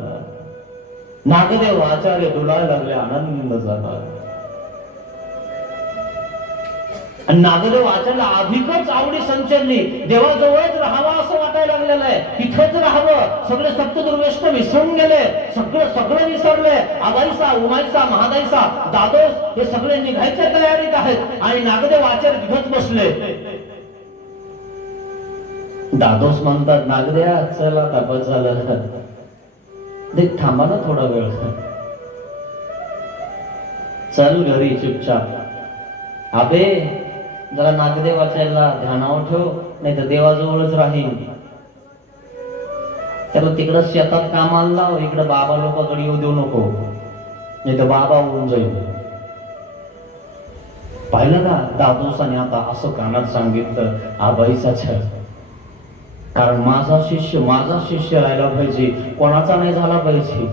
नागदेव आचार्य डोलायला लागले, आनंद झाला. आणि नागदेव आचार्याला अधिकच आवडी संचरली. देवाजवळच राहावं असं वाटायला लागलेलं आहे, तिथंच राहावं. सगळे सप्तदुर्वेष्ट विसरून गेले, सगळं विसरले. आबाईसा, उमाईसा, महादाईसा, दादोस हे सगळे निघायच्या तयारीत आहेत आणि नागदेव आचार्य तिथंच बसले. दादोस म्हणतात, नागदेवा चला तापच झालं, देख थांबा ना थोडा वेळ, चल घरी चुपचाप. आबे जरा नागदेव आचार्याला ध्यानावर ठेव, नाही तर देवाजवळच राहील. त्याला तिकडं शेतात कामाला लाव, इकडं बाबा लोकांकडे येऊ देऊ नको, नाही तर बाबा होऊन जाईल. पाहिलं का दादोसाने आता असं कानात सांगितलं आबाईसाच्या. कारण माझा शिष्य राहायला पाहिजे, कोणाचा नाही झाला पाहिजे.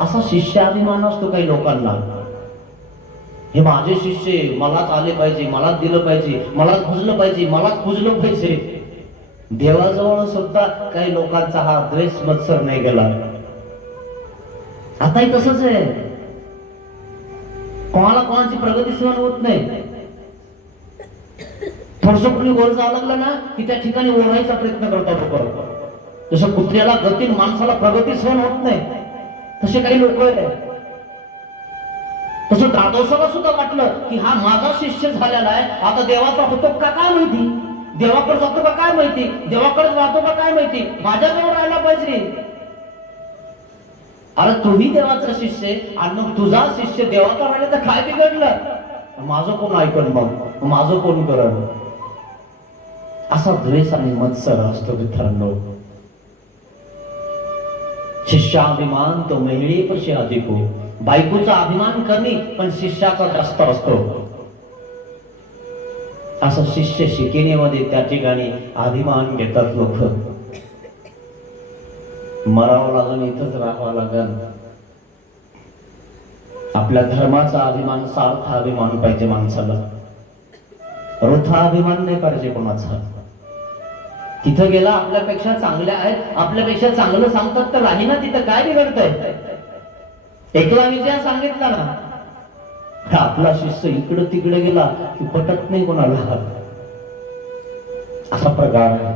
असा शिष्याभिमान असतो काही लोकांना. हे माझे शिष्य, मलाच आले पाहिजे, मलाच दिलं पाहिजे, मलाच भुजलं पाहिजे, मलाच पूजलं पाहिजे. देवाजवळ सुद्धा काही लोकांचा हा द्वेष मत्सर नाही गेला. आताही तसंच आहे. कोणाची प्रगती सहन होत नाही. थोडस कोणी वर जावं लागलं ना की त्या ठिकाणी ओढायचा प्रयत्न करतात. जसं कुत्र्याला गती, माणसाला प्रगती सहन होत नाही, तसे काही लोक आहेत. तसं दादोसाला सुद्धा वाटलं की हा माझा शिष्य झालेला आहे, आता देवाचा होतो का काय माहिती, देवाकडे जातो का काय माहिती, देवाकडे जातो का काय माहिती, माझ्याजवळ राहायला पाहिजे. अरे तूही देवाचा शिष्य आणि मग तुझा शिष्य देवाचा राहिला तर काय बिघडलं? माझं कोण ऐकल, मग माझं कोण करल? असा द्वेष आणि मत्सर असतो मित्रांनो. शिष्याभिमान तो महिळे पशी अधिक हो. बायकोचा अभिमान कमी पण शिष्याचा जास्त असतो. असं शिष्य शिकवण्यामध्ये त्या ठिकाणी अभिमान घेतात लोक. मरावं लागेल, इथंच राहावं लागेल. आपल्या धर्माचा अभिमान, सार्थ अभिमान पाहिजे माणसाला. रोथा अभिमान नाही पाहिजे कोणाचा. तिथं गेला आपल्यापेक्षा चांगल्या आहेत, आपल्यापेक्षा चांगलं सांगतात तर राही ना, तिथं काय बिघडतंय? एकला विजय सांगितला ना, आपला शिष्य इकडं तिकडे गेला की पटत नाही कोणाला, असा प्रकार आहे.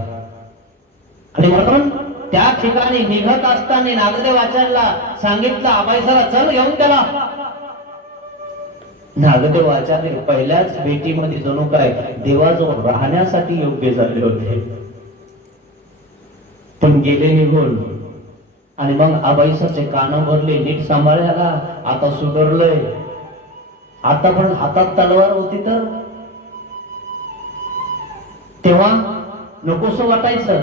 आणि म्हणून त्या ठिकाणी निघत असताना नागदेव आचार्याला सांगितलं, आबाईसाला चल घेऊन त्याला. नागदेव आचार्य पहिल्याच भेटीमध्ये जणू काय देवाजवळ राहण्यासाठी योग्य झाले होते, पण गेले निघून. आणि मग आबाईसाचे कान भरले, नीट सांभाळायला. आता सुधारलंय, आता पण हातात तलवार होती तर तेव्हा नकोस वाटायचं.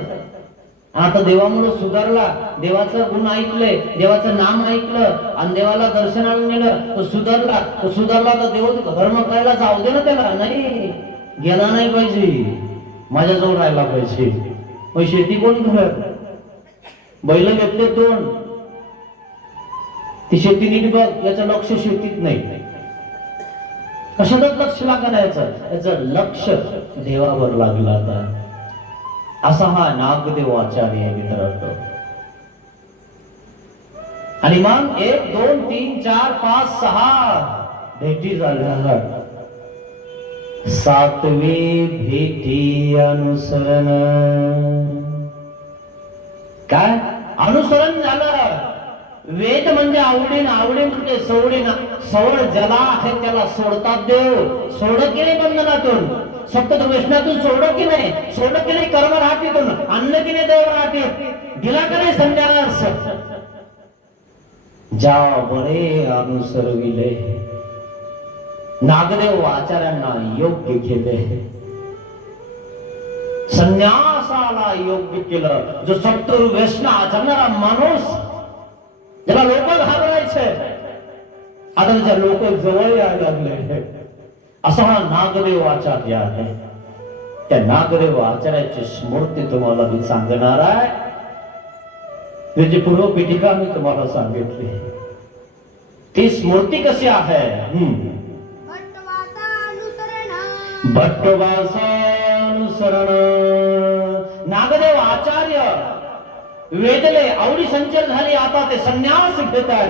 आता देवामुळे सुधारला, देवाचं गुण ऐकलंय, देवाचं नाम ऐकलं आणि देवाला दर्शनाला नेलं, तो सुधारला तर देव धर्म करायला जाऊ दे ना त्याला. नाही, गेला नाही पाहिजे, माझ्याजवळ राहायला पाहिजे. मग शेती कोण करत? बैल घेतले 2, ती शेती नीट बघ, याचं लक्ष शेतीत नाही. कशातच लक्ष लागायचं, याचं लक्ष देवावर लागलं. आता असा हा नागदेव आचार्य मित्रांनो. आणि मग 1 2 3 4 5 6 भेटी झाल्या. 7वी भेटी अनुसरण. काय अनुसरण झालं? वेद म्हणजे आवडीन, आवडी म्हणजे सवडीन. सवड ज्याला आहे त्याला सोडतात देव. सोड की नाही बंधनातून, फक्त वैष्णातून सोड की नाही, सोड की नाही कर्म राहतीतून, अन्न की नाही देव राहते, दिला का नाही संन्यास. ज्या बरे अनुसरविले, नागदेव आचार्यांना योग्य केले, संन्यासाला योग्य केलं. जो सत्तर व्यसन आचरणारा माणूस, ज्याला लोक घाबरायचे, आता त्याच्या लोक जवळ यायला लागले, असा हा नागदेव आचार्य आहे. त्या नागदेव आचार्याची स्मृती तुम्हाला मी सांगणार आहे. त्याची पूर्व पीठिका मी तुम्हाला सांगितली. ती स्मृती कशी आहे? भट्टवासानुसरण. नागदेव आचार्य वेदले, आवडी संचल झाली, आता ते संन्यास घेतात.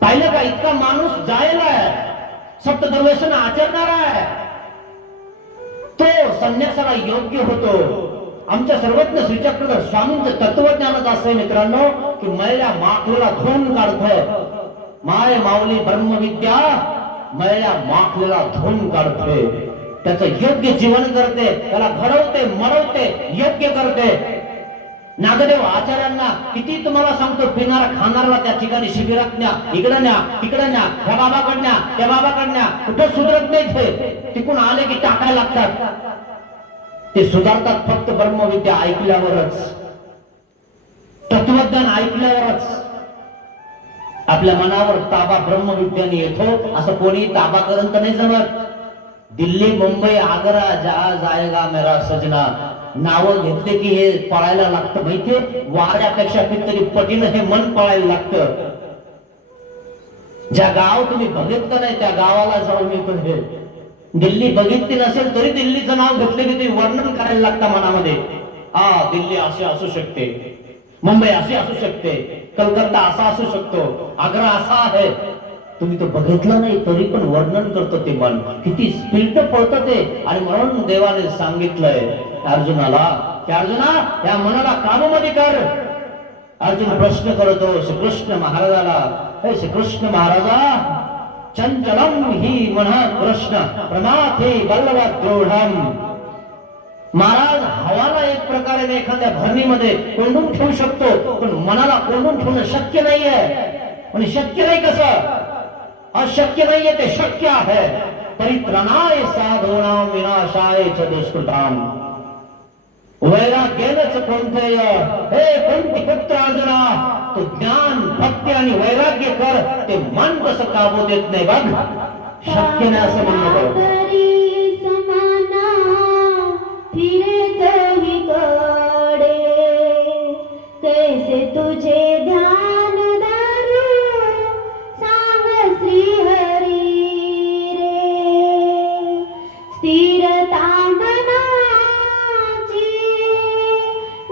पाहिलं का, इतका माणूस जायला सप्तदर्शन आचरणार आहे, तो संन्यासाला योग्य होतो. आमच्या सर्वज्ञ श्रीचक्रधर स्वामींचं तत्वज्ञानच असं आहे मित्रांनो, की मैल्या माखलेला धुवून काढत. माय माऊली ब्रह्मविद्या मैल्या माखलेला धुवून काढते, त्याचं योग्य जीवन करते, त्याला घडवते, मरवते, योग्य करते. नागदेव आचार्यांना किती तुम्हाला सांगतो, पिणारा खाणारा त्या ठिकाणी शिबिरात न्या, इकडं न्या, तिकडं न्या, ह्या बाबाकडण्या, त्या बाबाकडण्या, कुठं सुधरत नाही ते. तिकून आले की टाकायला लागतात. ते सुधारतात फक्त ब्रह्मविद्या ऐकल्यावरच, तत्वज्ञान ऐकल्यावरच. आपल्या मनावर ताबा ब्रह्मविद्याने येतो, असं कोणी ताबा करत नाही जमत. दिल्ली, मुंबई, आग्रा, जहा जाएगा मेरा सजना, नावं घेतले की हे पळायला लागतं. माहितीये, वाऱ्यापेक्षा कितीतरी पटीनं हे मन पळायला लागतं. ज्या गाव तुम्ही बघितलं नाही त्या गावाला जाऊन येतो. हे दिल्ली बघितली नसेल तरी दिल्लीचं नाव घेतलं की तुम्ही वर्णन करायला लागतं मनामध्ये. दिल्ली अशी असू शकते, मुंबई अशी असू शकते, कलकत्ता असा असू शकतो, आग्रा असा आहे. तुम्ही तो बघितलं नाही तरी पण वर्णन करतो ते मन, किती स्पीड पळतं ते. आणि म्हणून देवाने सांगितलंय अर्जुनाला की अर्जुना, या मनाला कामामध्ये कर. अर्जुन प्रश्न करतो श्रीकृष्ण महाराजाला, हे श्रीकृष्ण महाराजा, चंचलम ही मन कृष्ण प्रमाथे बलवत दृढम. महाराज, हवाला एक प्रकारे एखाद्या भरणीमध्ये कोंडून ठेवू शकतो, पण मनाला कोंडून ठेवणं शक्य नाहीये. म्हणजे शक्य नाही कसं? अशक्य नाहीये, ते शक्य आहे. परित्राणाय साधूनां विनाशाय च दुष्कृतां. वैराग्यानेच कोणतेय, हे कोणती पुत्र अर्जुना, तू ज्ञान, भक्ती आणि वैराग्य कर. ते मन कसं काबू देत नाही बघ, शक्य नाही असं म्हणणं. कैसे तुझे ध्यान धरू सांग श्री हरी रे. स्थिरता मनाची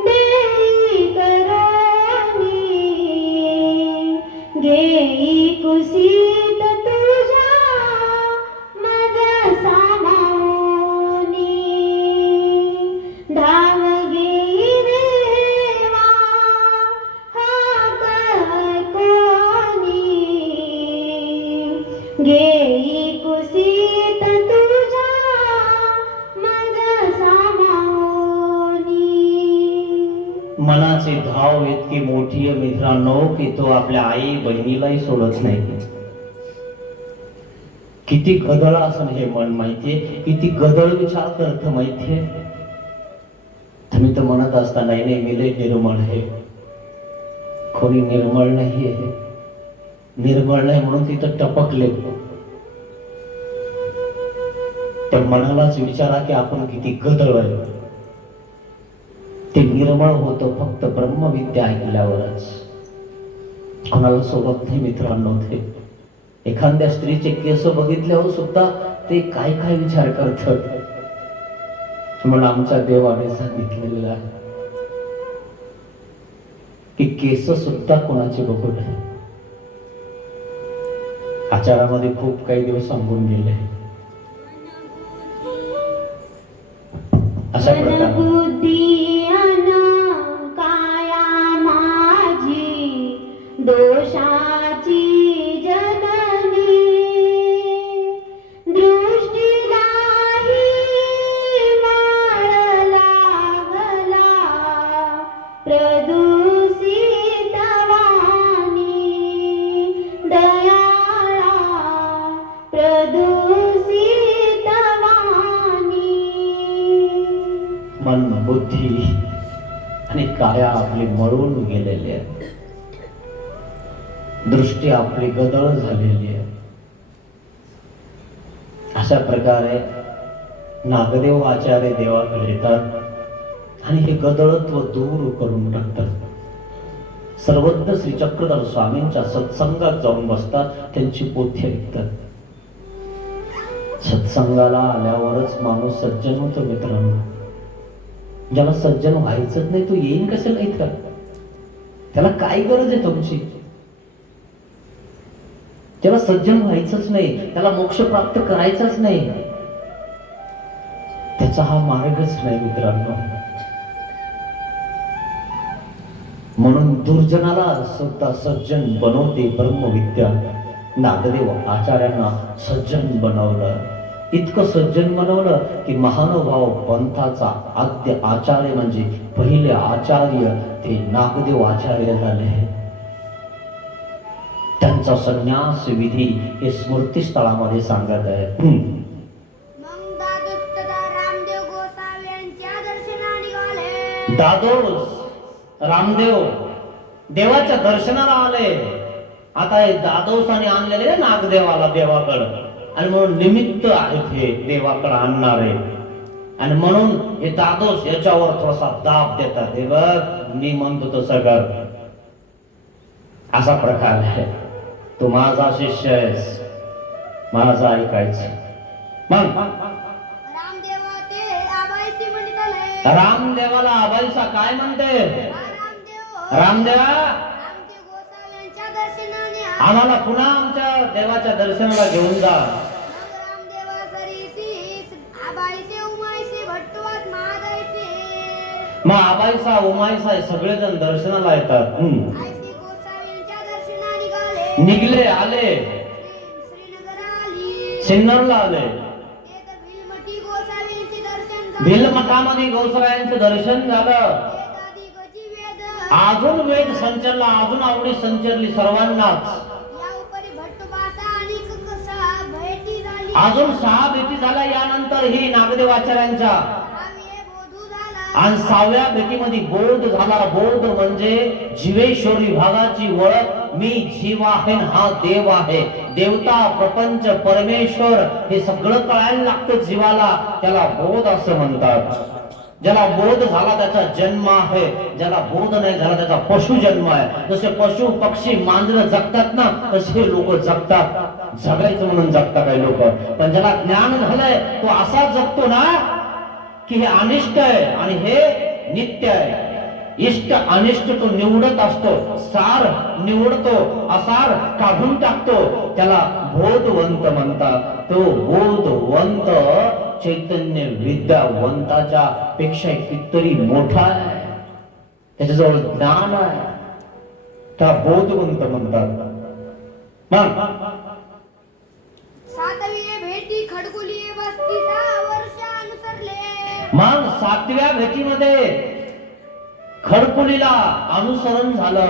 देई करोनी, घेई कुसीत तुझ्या माझा सामावनी. धाव घेई देवा हा काय कोणी, घेई कुसीत तुझ्या माझा सामावनी. मनाची धाव इतकी मोठी आहे मित्रांनो, की तो आपल्या आई बहिणीलाही सोडत नाही. किती गदळ असं हे मन माहितीये, किती गदळ विचार करत माहितीये. तुम्ही तर म्हणत असता नाही नाही मी लय निर्मळ आहे. कोणी निर्मळ नाहीये, निर्मळ नाही म्हणून तिथं टपकले. त्या मनालाच विचारा की आपण किती गदळ आहे. ते निर्मळ होतं फक्त ब्रह्मविद्या ऐकल्यावरच. कोणाला सोबत नाही मित्रांनो. ते एखाद्या स्त्रीचे केस बघितल्यावर सुद्धा ते काय काय विचार करतात. म्हणून आमच्या देवाने सांगितलेलं आहे की केस सुद्धा कोणाचे बघू नये. आचारामध्ये खूप काही दिवस सांगून गेले. अशा प्रकारे दोषाची जननी, दृष्टीलाही माळ लागला प्रदूषित वाणी. छाया आपली मळून गेलेली आहे, दृष्टी आपली गदळ झालेली आहे. अशा प्रकारे नागदेव आचार्य देवाकडे येतात आणि हे गदळत्व दूर करून टाकतात. सर्वज्ञ श्री चक्रधर स्वामींच्या सत्संगात जाऊन बसतात, त्यांची पोथी ऐकतात. सत्संगाला आल्यावरच माणूस सज्जन होतो मित्रांनो. ज्याला सज्जन व्हायचंच नाही तो येईन कशाला इथं? त्याला काय गरज आहे तुमची? त्याला सज्जन व्हायचंच नाही, त्याला मोक्ष प्राप्त करायचाच नाही, त्याचा हा मार्गच नाही मित्रांनो. म्हणून दुर्जनाला सुद्धा सज्जन बनवते ब्रह्मविद्या. नागदेव आचार्यांना सज्जन बनवलं, इतकं सज्जन बनवलं की महानुभाव पंथाचा आद्य आचार्य म्हणजे पहिले आचार्य ते नागदेव आचार्य झाले. त्यांचा संन्यास विधी हे स्मृतिस्थळामध्ये सांगत आहे. मग दादोस तथा रामदेव गोसावी यांच्या दर्शनाला निघाले. दादोस रामदेव देवाच्या दर्शनाला आले. आता हे दादोसाने आणलेले नागदेवाला देवाकडं, आणि म्हणून निमित्त आहेत हे देवाकडे आणणारे, आणि म्हणून हे दादोस याच्यावर थोडासा दाब देतात. हे बघ मी म्हणतो तसं कर, असा प्रकार आहे. तू माझा शिष्य आहेस, माझा ऐकायचं. मग रामदेवा ते आबाईशी म्हणत आले. रामदेवाला आबाईसा काय म्हणते? रामदेवा रामदेव गोसावी यांच्या दर्शनाने आम्हाला पुन्हा आमच्या देवाच्या दर्शनाला घेऊन जा. मग रामदेवा सरीसी आबाईसे उमाईसे भट्टवास महादाईसे मग आबाईसा उमाईसा हे सगळेजण दर्शनाला येतात. आईसी गोसावी यांच्या दर्शनाला निघले आले, श्रीनगर आली. सिन्नरला आले. ते तर भिलमठी गोसावी यांचे दर्शन झाले. भिलमठामध्ये गोसाव्यांचं दर्शन झालं. ते दादी गजी वेद अजून वेद संचरला, अजून आवडी संचरली सर्वांनाच. या उपरी भट्टवासा आणि कसा भेटी झाली. अजून 6 भेटी झाल्या यानंतर ही नागदेवाचार्यांच्या. आम्ही बोधू झाला. आणि 6व्या भेटीमध्ये बोध झाला. बोध म्हणजे जीवेश्वरी भागाची ओळख. मी जीव आहे, हा देव आहे. देवता प्रपंच परमेश्वर हे सगळं कळायला लागतं जीवाला, त्याला बोध असं म्हणतात. ज्याला बोध झाला त्याचा जन्म आहे, ज्याला बोध नाही झाला त्याचा पशु जन्म आहे. जसे पशु पक्षी मांजर जगतात ना, तसे लोक जगतात. जगायचं म्हणून जगतात काही लोक, पण ज्याला ज्ञान झालंय तो असा जगतो ना की हे अनिष्ट आहे आणि हे नित्य आहे. इष्ट अनिष्ट तो निवडत असतो, सार निवडतो, असार काढून टाकतो. त्याला बोधवंत म्हणतात. तो बोधवंत चैतन्य विद्यावंताच्या पेक्षा कितीतरी मोठा आहे, त्याच्याजवळ ज्ञान आहे, त्या बोधवंत म्हणतात. मग 7वी भेटी खडकुली वस्ती 6 वर्ष अनुसरले. मग 7व्या भेटीमध्ये खडकुलीला अनुसरण झालं.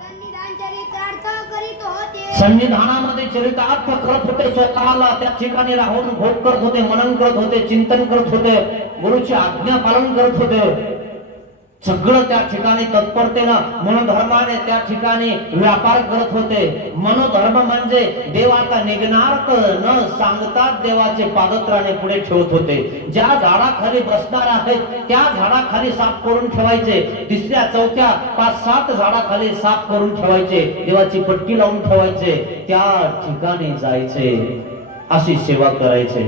सन्निधान चरितार्थ करीत होते. संविधानामध्ये चरितार्थ करत होते. स्वतःला त्या ठिकाणी राहून भोग करत होते, मनन करत होते, चिंतन करत होते, गुरुची आज्ञा पालन करत होते. सगळं त्या ठिकाणी तत्परतेनं मनोधर्माने त्या ठिकाणी व्यापार करत होते. मनोधर्म म्हणजे देव आता निघणार न सांगतात देवाचे पादत्राणे पुढे ठेवत होते. ज्या झाडाखाली बसणार आहेत त्या झाडाखाली साफ करून ठेवायचे. 3ऱ्या 4थ्या 5-7 झाडाखाली साफ करून ठेवायचे. देवाची पट्टी लावून ठेवायचे. त्या ठिकाणी जायचे, अशी सेवा करायचे.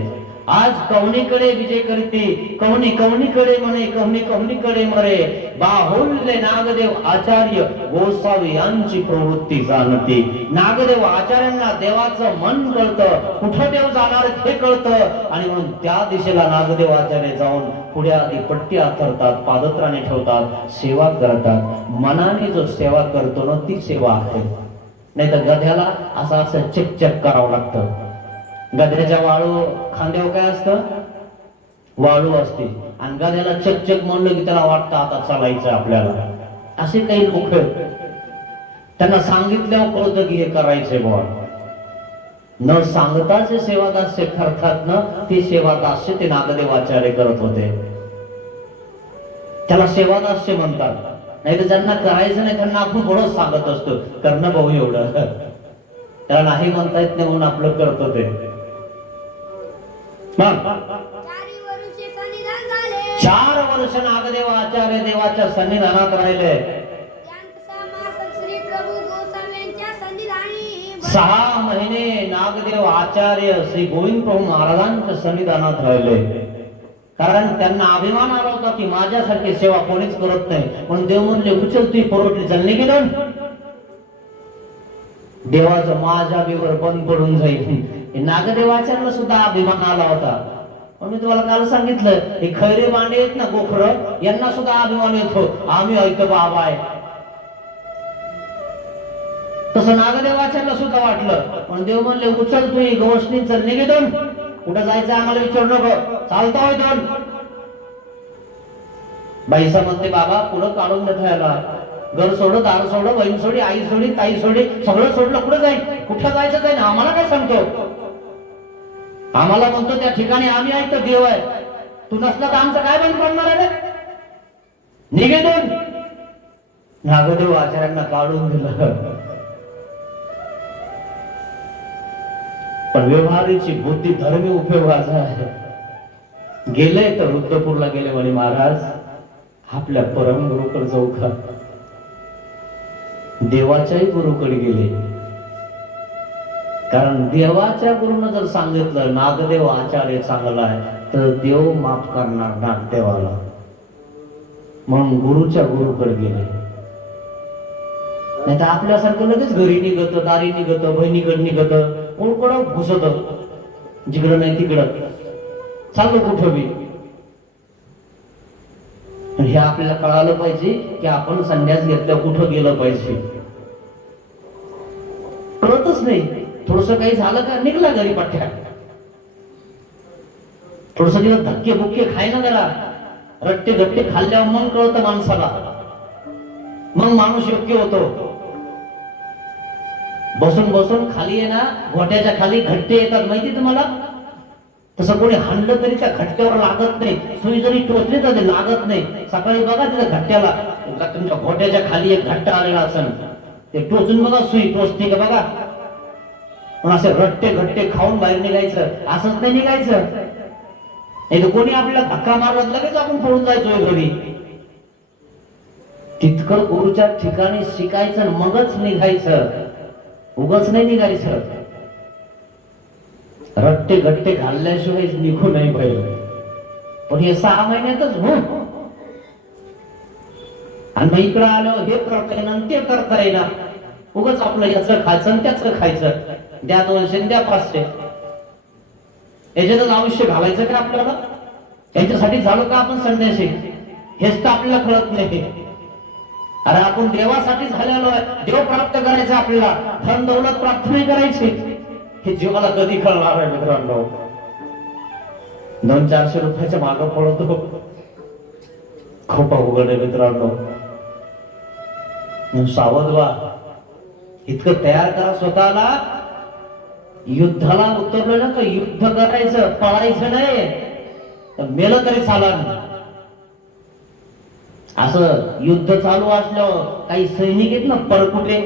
आज कवनीकडे विजय करते, कवनी कवनीकडे म्हणे, कवनी कवनीकडे मरे. बाहुल्य नागदेव आचार्य गोसावी यांची प्रवृत्ती जाणते. नागदेव आचार्यांना देवाचं मन कळतं, कुठं देव जाणार हे कळतं, आणि म्हणून त्या दिशेला नागदेव आचार्य जाऊन पुढे आधी पट्टी आथरतात, पादत्राणे ठेवतात, सेवा करतात. मनाने जो सेवा करतो ना ती सेवा आहे. नाही तर गध्याला असं चकचक करावं लागतं. गध्याच्या वाळू खांद्यावर काय असतं? वाळू असते, आणि गध्याला चकचक म्हणलं की त्याला वाटतं आता चालायचं आपल्याला. असे काही लोक त्यांना सांगितल्यावर कळतं की हे करायचंय बुवा. न सांगता जे सेवादास्य करतात ना ते सेवादास्य ते नागदेवाचार्य करत होते. त्याला सेवादास्य म्हणतात. नाही तर ज्यांना करायचं नाही त्यांना आपण थोडं सांगत असतो करणं भाऊ एवढं, त्याला नाही म्हणता येत नाही म्हणून आपलं करतो ते. मग 4 वर्षे सन्निधान झाले. 4 वर्ष नागदेव आचार्य देवाच्या सन्निधानात राहिले. त्यांत समासक श्री प्रभू गोस्वामी यांच्या सन्निधानी 6 महिने नागदेव आचार्य श्री गोविंद प्रभू महाराजांच्या सन्निधानात राहिले. कारण त्यांना अभिमान आला होता की माझ्यासारखी सेवा कोणीच करत नाही, म्हणून देव म्हणले उचल तुझी पोरवटली चालली की दोन देवाचं माझ्या बिवर बंद पडून जाईल. नागदेवाचार्याला सुद्धा अभिमान आला होता. म्हणून मी तुम्हाला काल सांगितलं हे खैरे मांडे आहेत ना गोखर, यांना सुद्धा अभिमान येतो आम्ही ऐकतो बाबा आहे. तसं नागदेवाचार्याला सुद्धा वाटलं, पण देव म्हणले उचल तू गवसनी चलणे गे दोन, कुठं जायचं आम्हाला विचारू नको, चालता होय दोन. बाईसा म्हणते बाबा पुढं काढून देत याला, घर सोड दार सोड बहीण सोडी आई सोडी ताई सोडी सगळं सोडलं कुठं जाईल, कुठं जायचं जाईल आम्हाला काय सांगतो. आम्हाला म्हणतो त्या ठिकाणी आम्ही ऐकतो देव आहे, तू नसला तर आमचं काय बंद पडणार आहे. निघे दोन. नागदेव आचार्यांना काढून दिलं. पण व्यवहारीची बुद्धी धर्मी उपयोगाचा आहे. गेले तर रुद्रपूरला गेले म्हणे महाराज आपल्या परम गुरुकडे जाऊ का. देवाच्याही गुरुकडे गेले, कारण देवाच्या गुरुनं जर सांगितलं नागदेव आचार्य चांगला आहे तर देव माफ करणार नागदेवाला, म्हणून गुरुच्या गुरुकडे गेले. नाही तर आपल्यासारखं लगेच घरी निघत दारी निघत बहिणीकडे निघत कोणकडं घुसत जिकडं नाही तिकडं चाललं कुठं बी. हे आपल्याला कळालं पाहिजे की आपण संन्यास घेतल्या कुठं गेलं पाहिजे. कळतच नाही. थोडस काही झालं का निघला घरी पठ्या, थोडस तिला धक्के बुक्के खाय ना जरा, रट्टे धट्टे खाल्ल्यावर मग कळतं माणसाला, मग माणूस योग्य होतो. बसून बसून खाली आहे ना घोट्याच्या खाली घट्टे येतात माहिती तुम्हाला. तसं कोणी हाणलं तरी त्या घट्ट्यावर लागत नाही, सुई जरी टोचली तर ते लागत नाही. सकाळी बघा तिथं घट्ट्याला तुमच्या घोट्याच्या खाली एक घट्टा आलेला असेल, ते टोचून बघा सुई टोचते का बघा. पण असे रट्टे घट्टे खाऊन बाहेर निघायचं असंच नाही निघायचं. नाही तर कोणी आपल्याला धक्का मारत लगेच आपण पळून जायचोय घरी. तितकं गुरुच्या ठिकाणी शिकायचं मगच निघायचं, उगाच नाही निघायचं. रट्टे घट्टे घालल्याशिवाय निघू नाही पाहिजे. पण हे 6 महिन्यातच हो. आणि मग इकडं आलं हे करता येणार ते करता येणार, उगाच आपलं याचं खायचं त्याचं खायचं, द्या 200 द्या 500, याच्यातच आयुष्य घालायचं का आपल्याला. याच्यासाठी झालं का आपण संन्यासी हेच तर आपल्याला कळत नाही. अरे आपण देवासाठी झालेलो आहे, देव प्राप्त करायचा आपल्याला, धन दौलत प्राप्त नाही करायची. हे जीवाला कधी कळणार आहे मित्रांनो. 200-400 रुपयाच्या मागं पळतो, खोपा उघड आहे मित्रांनो. सावध व्हा. इतकं तयार करा स्वतःला. युद्धाला उतरलं ना का युद्ध करायचं, पळायचं नाही. मेलं तरी चालन. असं युद्ध चालू असल्यावर काही सैनिक आहेत ना परकुटे,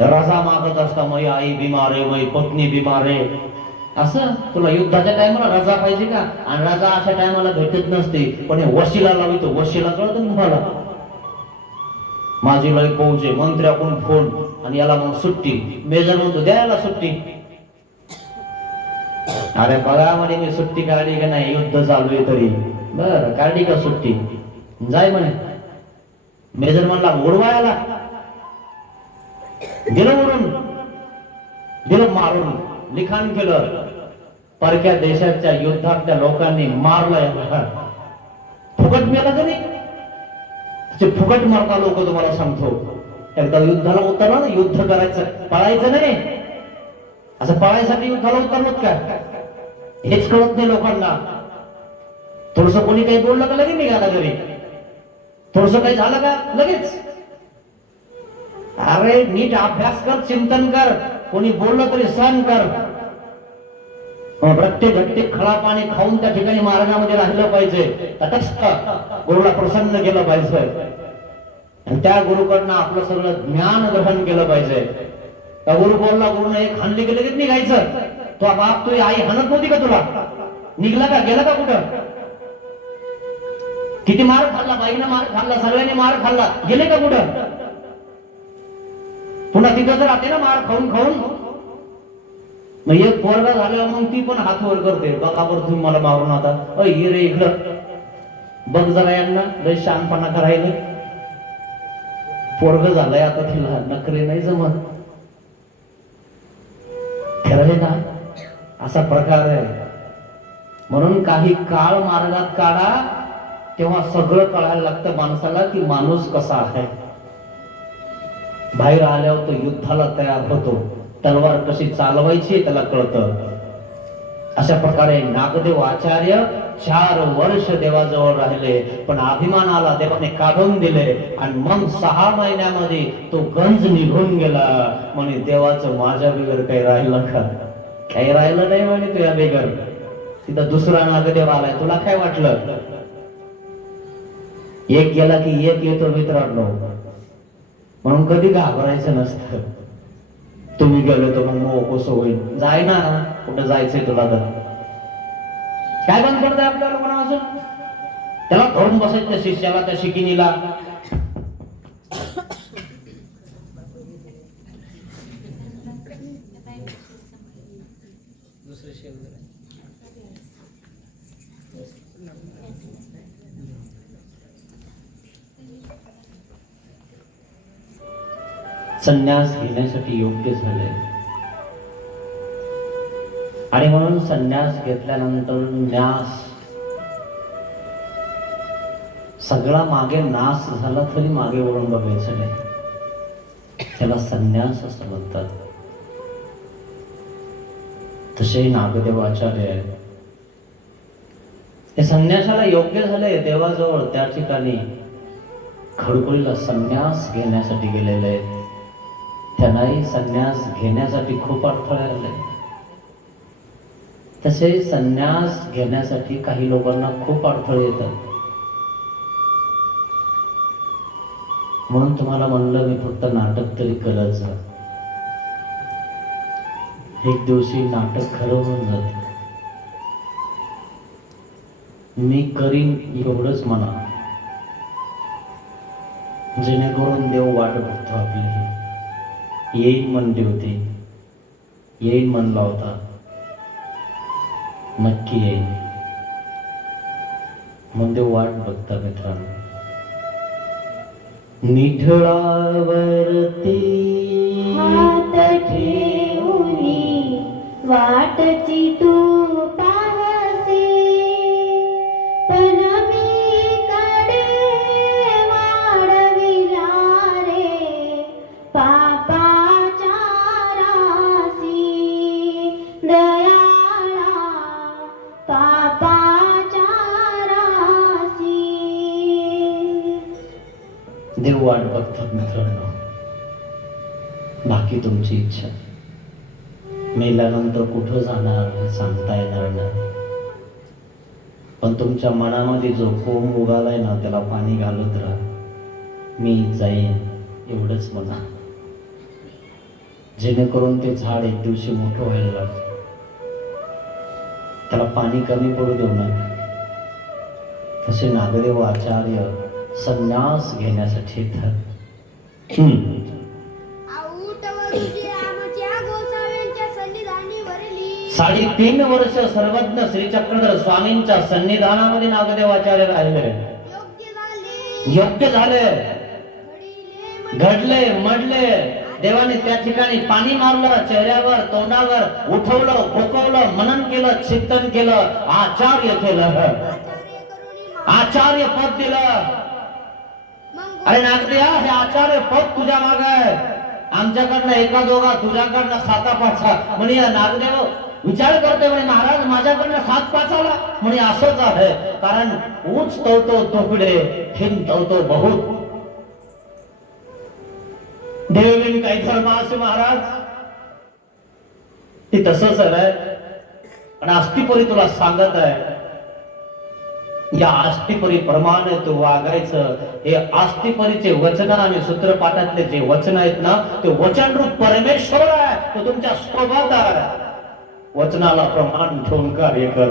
रजा मागत असता, मै आई बिमार आहे, मै पत्नी बिमार आहे. असं तुला युद्धाच्या टायमाला रजा पाहिजे का. आणि रजा अशा टायमाला भेटत नसते. पण हे वशिला लावितो, वशिला कळत तुम्हाला. माझी लय फौज आहे, मंत्र्याकडून फोन आणि याला मग सुट्टी, मेजर म्हणतो द्यायला सुट्टी. अरे बघा म्हणे मी सुट्टी काढली का नाही, युद्ध चालू आहे तरी. बर काढली का सुट्टी, जाय म्हणे. मेजर म्हणला उडवायला, दिलं उडून, दिलं मारून, लिखाण केलं. परक्या देशाच्या युद्धात त्या लोकांनी मारलंय. फुकट मेला तरी फुकट मारता लोक. तुम्हाला सांगतो एकदा युद्धाला उतरला ना, युद्ध करायचं, पळायचं नाही. असं पळायसाठी युद्धाला उतरलोत का हेच कळत नाही लोकांना. थोडस कोणी काही बोललं का लगेच निघाला घरी, थोडस काही झालं का लगेच. अरे नीट अभ्यास कर, चिंतन कर, कोणी बोललं तरी सहन कर. रट्टे घट्टे खळा पाणी खाऊन त्या ठिकाणी मार्गामध्ये राहिलं पाहिजे. तटस्थ गुरुला प्रसन्न केलं पाहिजे. त्या गुरुकडनं आपलं सगळं ज्ञान ग्रहण केलं पाहिजे. त्या गुरु बोलला, गुरुनं एक हाणली की लगेच निघायचं. तो बाप तुझी आई हाणत नव्हती का तुला? निघला का? गेला का कुठं? किती मार खाल्ला, बाईनं मार खाल्ला, सगळ्यांनी मार खाल्ला, गेले का कुठं? पुन्हा तिथंच राहते ना मार खाऊन खाऊन. मग एक पोरगा झाल्यावर मग ती पण हात वर करते, बघा बरं तुम्ही मला मारून आता, ये रे इकडं बघ जरा यांना लय शहाणपणा करायला. पोरग झालंय आता, तिला नखरे नाही जमत. खरं ना, असा प्रकार आहे. म्हणून काही काळ मार्गात काढा, तेव्हा सगळं कळायला लागतं माणसाला की माणूस कसा आहे. बाहेर आल्यावर तो युद्धाला तयार होतो, तलवार कशी चालवायची त्याला कळतं. अशा प्रकारे नागदेव आचार्य 4 वर्ष देवाजवळ राहिले, पण अभिमान आला, देवाने काढून दिले. आणि मग 6 महिन्यामध्ये तो गंज निघून गेला. म्हणे देवाचं माझ्या बिगर काही राहिलं का? काही राहिलं नाही म्हणे तुझ्या बिगर. तिथं दुसरा नागदेव आलाय, तुला काय वाटलं? एक गेला की एक येतो मित्रांनो, म्हणून कधी घाबरायचं नसतं. तुम्ही गेलो तर मग मग कसं होईल? जाय ना, कुठं जायचंय तुला तर काय बंद पडतंय आपल्याला कोणाचं? त्याला धरून बसायचं त्या शिष्याला, त्या शिकिनीला. संन्यास घेण्यासाठी योग्य झाले आणि म्हणून संन्यास घेतल्यानंतर न्यास सगळा मागे नाश झाला तरी मागे वळून बघायचं नाही. त्याला संन्यास असं म्हणतात. तसे नागदेव आचार्य आहे, ते संन्यासाला योग्य झाले. देवाजवळ त्या ठिकाणी खडकोलीला संन्यास घेण्यासाठी गेलेले आहेत. त्यांनाही संन्यास घेण्यासाठी खूप अडथळे आले. तसे संन्यास घेण्यासाठी काही लोकांना खूप अडथळे येतात. म्हणून तुम्हाला म्हणलं मी फक्त नाटक तरी करायचं. एक दिवशी नाटक खरं होऊन जात. मी करीन एवढंच म्हणा, जेणेकरून देव वाट बघतो आपली. येईन म्हणली होती, येईन म्हणला होता, नक्की येईन. मग देव वाट बघता मित्रांनो. निढळावरती हात ठेवूनी वाटची तू पाहसी, पण मी कडे वाढविला रे पापाच्या रासी. दयाळा पापाच्या रासी. देव वाट बघतात मित्रांनो. बाकी तुमची इच्छा. मेल्यानंतर कुठं जाणार हे सांगता येणार नाही, पण तुमच्या मनामध्ये जो कोंब उगालाय ना त्याला पाणी घालत राहा. मी जाईन एवढंच म्हणा, जेणेकरून ते झाड एक दिवशी मोठं व्हायला लागतं. त्याला पाणी कमी पडू देऊ नये. तसे नागदेव आचार्य संन्यास घेण्यासाठी येतात. आऊट वधूची आमच्या गोसाव्यांच्या सन्निधानी भरली. 3.5 वर्ष सर्वज्ञ श्री चक्रधर स्वामींच्या सन्निधानामध्ये नागदेव आचार्य राहिले. योग्य झाले, घडले, मडले. देवाने त्या ठिकाणी पाणी मारलं चेहऱ्यावर, तोंडावर, उठवलं, खोकवलं, मनन केलं, चिंतन केलं, आचार्य केलं, आचार्य पद दिलं. अरे नागदेवा, हे आचार्य पद तुझ्या माग आहे. आमच्याकडनं एका दोघा, तुझ्याकडनं 7-5. म्हणे नागदेव विचार करतोय, म्हणे महाराज माझ्याकडनं 7-5 आला. म्हणे असंच आहे, कारण ऊंच तवतो तोकडे, हिम तवतो बहुत. देवीन काही धर्म असे महाराज, ते तसंच आहे. आणि अस्तिपुरी तुला सांगत आहे, या आष्टीपरी प्रमाणे तू वागायचं. हे आष्टीपरीचे वचन आणि सूत्रपाठातले जे वचन आहेत ना, ते वचनरूप परमेश्वर आहे, तो तुमच्या सोबत आहे. वचनाला प्रमाण ठेवून कार्य कर.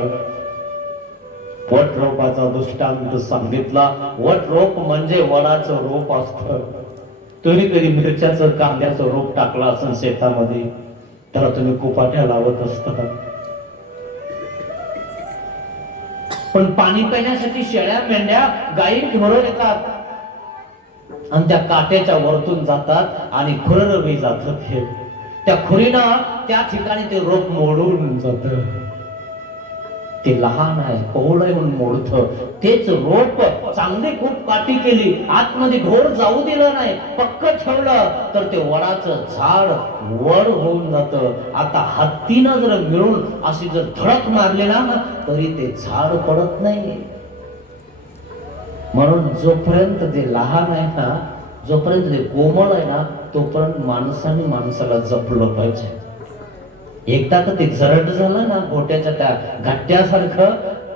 वट रोपाचा दृष्टांत सांगितला. वट रोप म्हणजे वडाचं रोप असतं. तुम्ही कधी मिरच्याचं कांद्याचं रोप टाकला असेल शेतामध्ये, त्याला तुम्ही कुपाट्या लावत असता. पण पाणी पिण्यासाठी शेळ्या मेंढ्या गायी ढोरं येतात आणि त्या काट्याच्या वरतून जातात आणि खुरं जात. त्या खुरीनं त्या ठिकाणी ते रोप मोडून जात. ते लहान आहे, कोवळ आहे म्हणून मोडतं. तेच रोप चांगली खूप काठी केली, आतमध्ये ढोर जाऊ दिलं नाही, पक्क ठेवलं, तर ते वडाचं झाड वड होऊन जातं. आता हत्तीनं जर मिळून अशी जर धडक मारली ना, तरी ते झाड पडत नाही. म्हणून जोपर्यंत ते लहान आहे ना, जोपर्यंत ते कोमळ आहे ना, तोपर्यंत माणसाने माणसाला जपलं पाहिजे. एकदा तर ते जरट झालं ना, गोट्याच्या त्या घट्ट्यासारखं,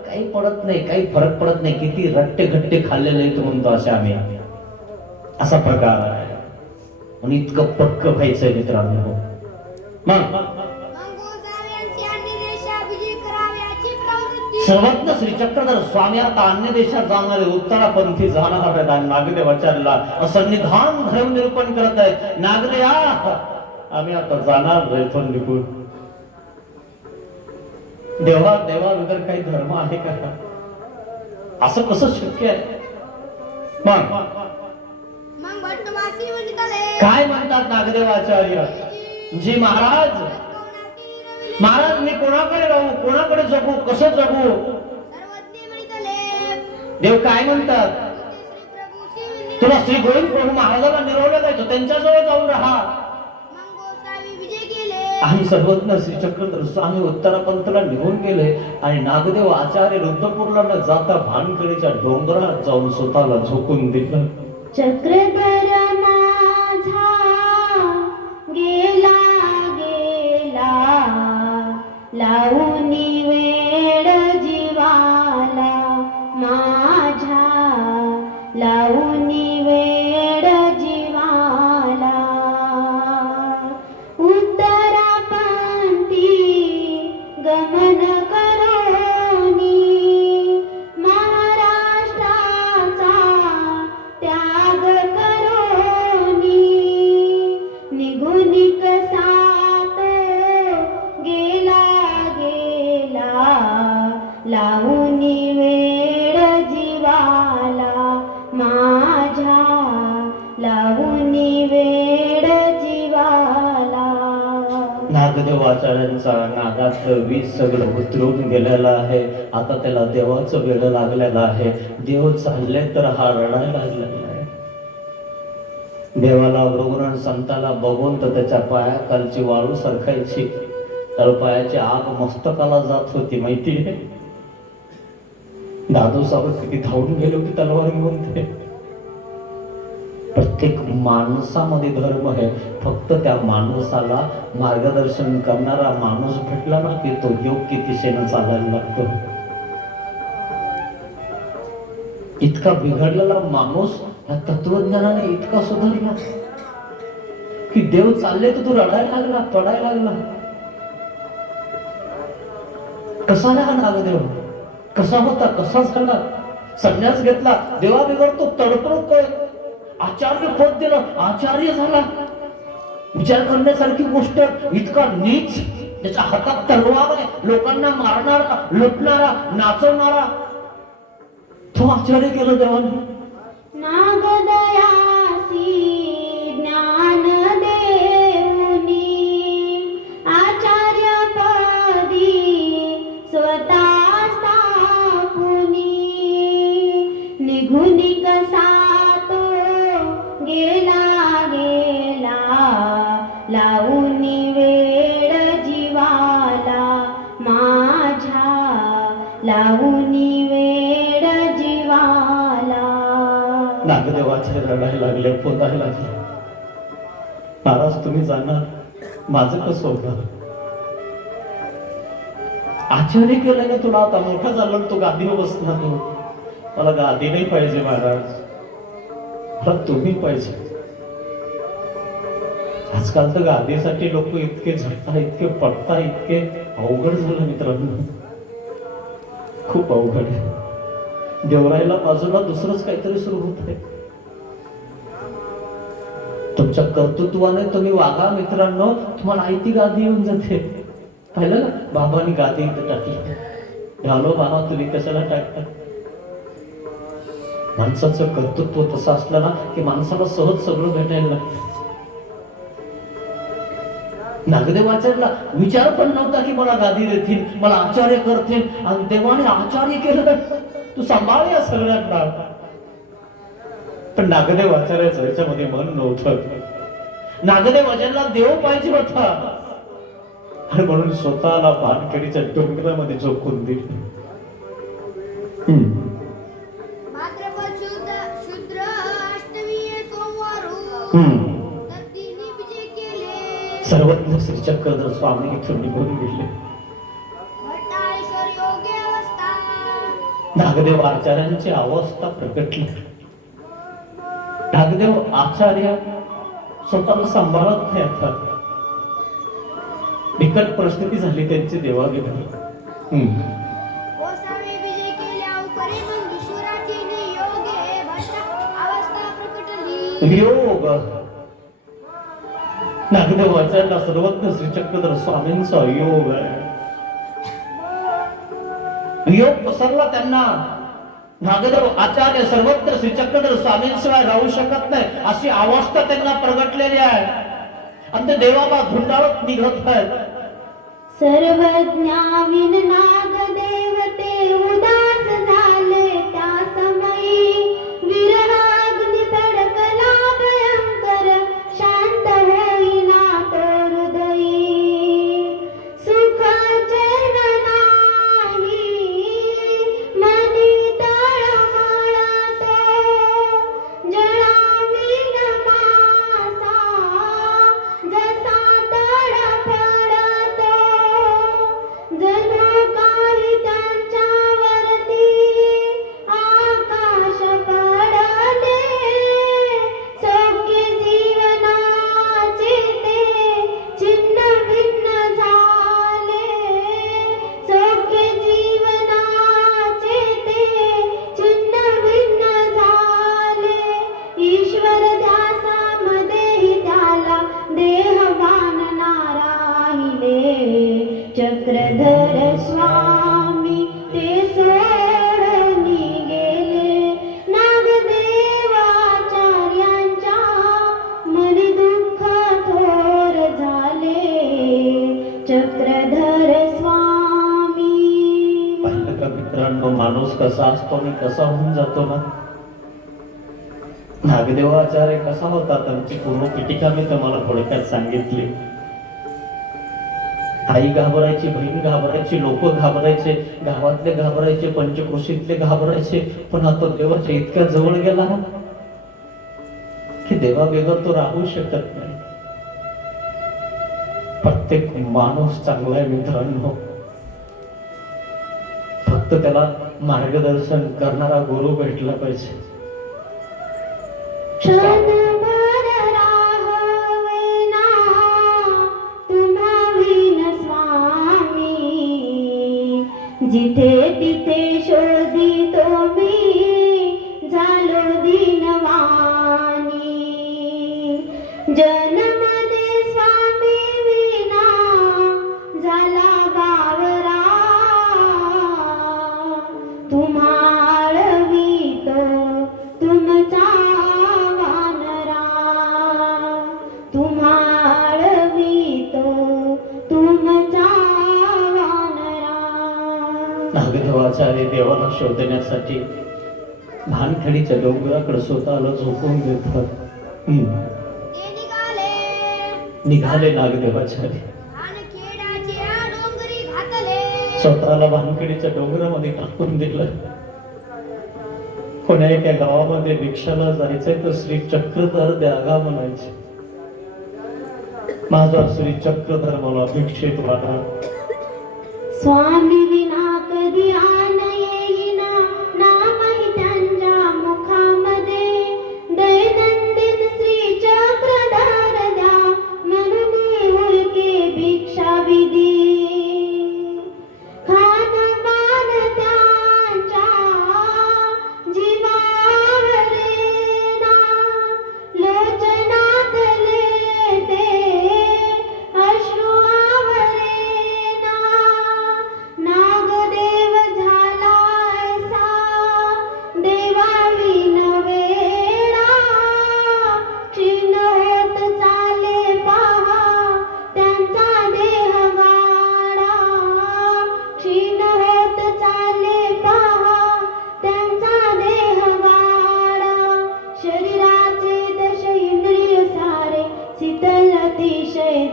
काही पडत नाही, काही फरक पडत नाही. किती रट्टे घट्टे खाल्लेले नाही म्हणतो असे आम्ही. असा प्रकार आहे. म्हणून इतकं पक्क व्हायचंय मित्रांनो. मग सर्वज्ञ श्री चक्रधर स्वामी आता अन्य देशात जाणारे, उत्तरापंथी जाणार आहेत आणि नागदेवाचार्याला सन्निधान धर्म निरूपण करत आहेत. नागदेवा, आम्ही आता जाणार इथून निघून. देवा देवा वगैरे काही धर्म आहे का? असं कसं शक्य आहे? मग काय म्हणतात नागदेवाचार्य? जी महाराज, महाराज मी कोणाकडे राहू, कोणाकडे जगू, कसं जगू? देव काय म्हणतात? तुला श्री गोविंद प्रभू महाराजाला निरवलं जायचं, त्यांच्याजवळ जाऊन राहा. आणि सर्वज्ञ श्री चक्रधर स्वामी उत्तरापंथला निघून गेले आणि नागदेव आचार्य रुद्रपूरला न जाता भानकडेच्या डोंगरात जाऊन स्वतःला झोकून दिलं. चक्रधर माझा गेला गेला, लावून वेड जीवाला माझ्या, लावून वेड जीवाला. गमन करोनी महाराष्ट्राचा त्याग करोनी, निघून कसा तो गेला गेला, लावून वेड जीवाला माझ्या, लावून वेड जीवाला. नागदेवाचार्यांचा नागात वीज सगळं उतरून गेलेलं आहे. आता त्याला देवाचं वेड लागलेलं आहे. देव चालले तर हा रडायला लागलेला आहे. देवाला रुग्ण संताला बघून तर त्याच्या पायाखालची वाळू सरकायची, तर पायाची आग मस्तकाला जात होती. माहिती आहे? दादू साहेब किती धावून गेलो की तलवार घेऊन. ते प्रत्येक माणसामध्ये धर्म आहे. फक्त त्या माणसाला मार्गदर्शन करणारा माणूस भेटला ना की तो योग्य दिशेनं चालायला लागतो. इतका बिघडलेला माणूस या तत्वज्ञानाने इतका सुधारला की देव चालले तर तू रडायला लागला, पडायला लागला. कसा ना नागदेव, कसा होता, कसा झाला? संन्यास घेतला, देवा बिघडतो, तडफडतोय. आचार्य पद दिलं, आचार्य झाला. विचार करण्यासारखी गोष्ट. इतका नीच, त्याच्या हातात तलवार आहे, लोकांना मारणारा, लुटणारा, नाचवणारा, तो आचार्य केलं देवाने. नागदयासी ज्ञान देऊनी, आचार्य पदी स्वतः स्थापुनी, निघून कसा तो गेला गेला, लावून वेड जीवाला माझ्या, लावून वेड जीवाला. नागदेवाचे रडायला लागले, पोतायला लागले. महाराज तुम्ही जाणार, माझं कसं होतं? आचार्य केलं ना तुला, आता मोठा झाला तू गादीवर बसणार. तू मला गादी नाही पाहिजे महाराज, मला तुम्ही पाहिजे. आजकाल तर गादीसाठी लोक इतके झटता, इतके पडता, इतके अवघड झालं मित्रांनो, खूप अवघड आहे. देवरायला बाजूला दुसरंच काहीतरी सुरू होत आहे. तुमच्या कर्तृत्वाने तुम्ही वागा मित्रांनो, तुम्हाला आयती गादी येऊन जाते. पाहिलं ना, बाबांनी गादी इथं टाकली. घालो बाबा, तुम्ही कशाला टाकता? माणसाचं कर्तृत्व तसं असलं ना की माणसाला सहज सगळं भेटायला लागतं. नागदेवाचार्यला विचार पण नव्हता की मला गादी देतील, मला आचार्य करतील, आणि देवाने आचार्य केलं. तू सांभाळ या सगळ्यांना. पण नागदेव आचार्याचं याच्यामध्ये मन नव्हतं. नागदेव आचार्याला देव पाहिजे होता, आणि म्हणून स्वतःला पानकडीच्या डोंगरामध्ये झोकून दिलं. भाद्रपद शुद्र अष्टमी सोमवारू तत्तिनी विजय केले. सर्वज्ञ श्री चक्रधर स्वामी इथून निघून गेले. भट्टाळेश्वर योग्य अवस्था. नागदेव आचार्यांची अवस्था प्रकटली. नागदेव आचार्य स्वतःला सांभाळत नाही. आता बिकट परिस्थिती झाली त्यांची देवाघेवाणी. गोसावी विजय केल्या उपरी मंगेश्वराची नियोगे भट्टा अवस्था प्रकटली. योग नागदेव आचार्याला सर्वज्ञ श्री चक्रधर स्वामींचा योग आहे. योग पसरला त्यांना. नागदेव आचार्य सर्वज्ञ श्री चक्रधर स्वामींशिवाय राहू शकत नाही अशी अवस्था त्यांना प्रगटलेली आहे. आणि ते देवाला धुंडाळत निघत आहेत. सर्वज्ञाविन नागदेव ते उदास झाले त्या समयी. विरहाग्नी तडकला भयंकर, शांत होईना तो हृदयी. सुख चैन नाही मनी तळमळतो, जळाविन मासा जसा तडफडतो. जणू काही त्यांच्यावरती आकाश पडले. सौख्य जीवनाचे ते छिन्न भिन्न झाले. सौख्य जीवनाचे ते छिन्न भिन्न झाले. ईश्वर ध्यासामध्येही त्याला देहभान ना राहिले. चक्रधर स्वामी ते सोडून गेले. नागदेव आचार्यांच्या मनी दुःख थोर झाले. चक्रधर स्वामी. पाहिलं का मित्रांनो, माणूस कसा असतो आणि कसा होऊन जातो ना. नागदेवाचार्य कसा होता त्यांची पूर्ण पीठिका मी तुम्हाला थोडक्यात सांगितली. आई घाबरायची, बहीण घाबरायची, लोक घाबरायचे, गावातले घाबरायचे, पंचक्रोशीतले घाबरायचे. पण आता देवाच्या इतक्या जवळ गेला की देवाबेगर तो राहू शकत नाही. प्रत्येक माणूस चांगला आहे मित्रांनो, फक्त त्याला मार्गदर्शन करणारा गुरु भेटला पाहिजे. क्षणभर राहावेना तुम्हाविन स्वामी. जिथे तिथे शोधितो मी झालो दीनवाणी. जन्मदे स्वामी विना झाला बावरा. तुम्हाळवितो तुमचा वानरा. तुम्हाळवितो तुमचा वानरा. नागदेवाचार्य देवाला शोधण्यासाठी भानखडीच्या डोंगराकडे स्वतःला झोपून देतात. ते निघाले नागदेवाचार्य. खानखेडाच्या डोंगरी घातले. स्वतःला भानखडीच्या डोंगरामध्ये टाकून दिलं. कोण्या एका गावामध्ये भिक्षाला जायचंय तर श्री चक्रधर द्यागा म्हणायचे. माझा श्री चक्रधर मला भिक्षेत वाढा. स्वामी विना कधी आन येईना. नामही त्या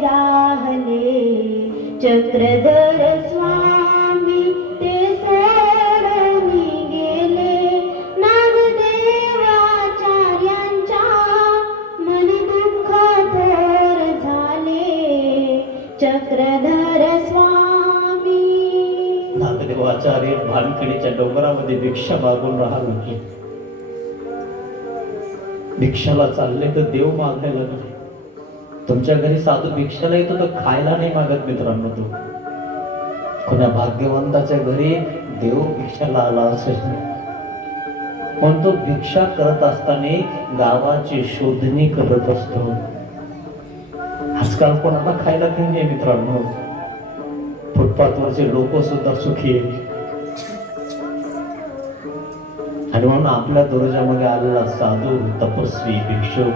जाहले चक्रधर स्वामी ते सोडून गेले नागदेवाचार्यांच्या मनी दुःख थोर झाले चक्रधर स्वामी. नागदेवाचार्य भानखडीच्या डोंगरामध्ये भिक्षा मागून राहिले. भिक्षाला चालले तर देव मागायला लागले. तुमच्या घरी साधू भिक्षाला येतो तर खायला नाही मागत मित्रांनो. तो कोणा भाग्यवंताच्या घरी देव भिक्षाला आला असेल. पण तो भिक्षा करत असताना गावाची शोधणी करत असतो. आजकाल कोणाला खायला काही नाही मित्रांनो. फुटपाथवरचे लोक सुद्धा सुखी आहेत. आणि म्हणून आपल्या दर्जामध्ये आलेला साधू तपस्वी भिक्षू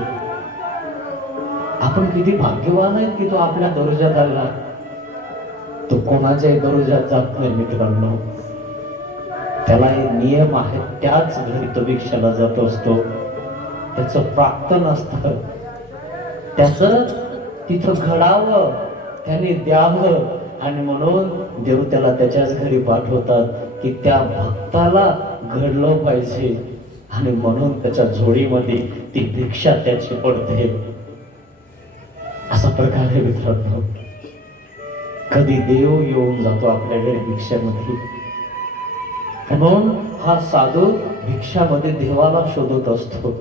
आपण किती भाग्यवान आहेत की तो आपल्या दर्जात आला. तो कोणाच्याही दर्जात जात नाही मित्रांनो. त्याला हे नियम आहेत. त्याच घरी तो भिक्षाला जात असतो. त्याचं प्राप्तन असतं. त्याचं तिथं घडावं, त्याने द्यावं. आणि म्हणून देव त्याला त्याच्याच घरी पाठवतात की त्या भक्ताला घडलं पाहिजे. आणि म्हणून त्याच्या झोळीमध्ये ती भिक्षा त्याची पडते. असा प्रकार आहे मित्रांनो. कधी देव येऊन जातो आपल्याकडे भिक्षामध्ये. म्हणून हा साधू भिक्षामध्ये देवाला शोधत असतो.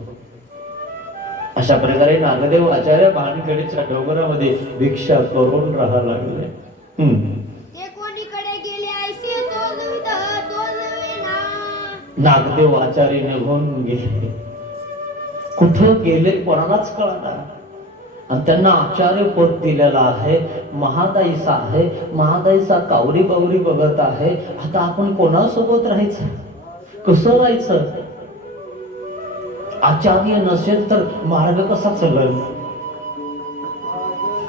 अशा प्रकारे नागदेव आचार्य भानखडीच्या डोंगरामध्ये भिक्षा करून राहायला लागले. ते कोणीकडे गेले ऐसे तोलविना. नागदेव आचार्य निघून गेले. कुठं गेले कोणालाच कळणार. आणि त्यांना आचार्य पद दिलेला आहे. महादाईसा आहे. महादाईसा कावरी बावरी बघत आहे. आता आपण कोणासोबत राहायचं, कसं राहायचं. आचार्य नसेल तर मार्ग कसा चलल.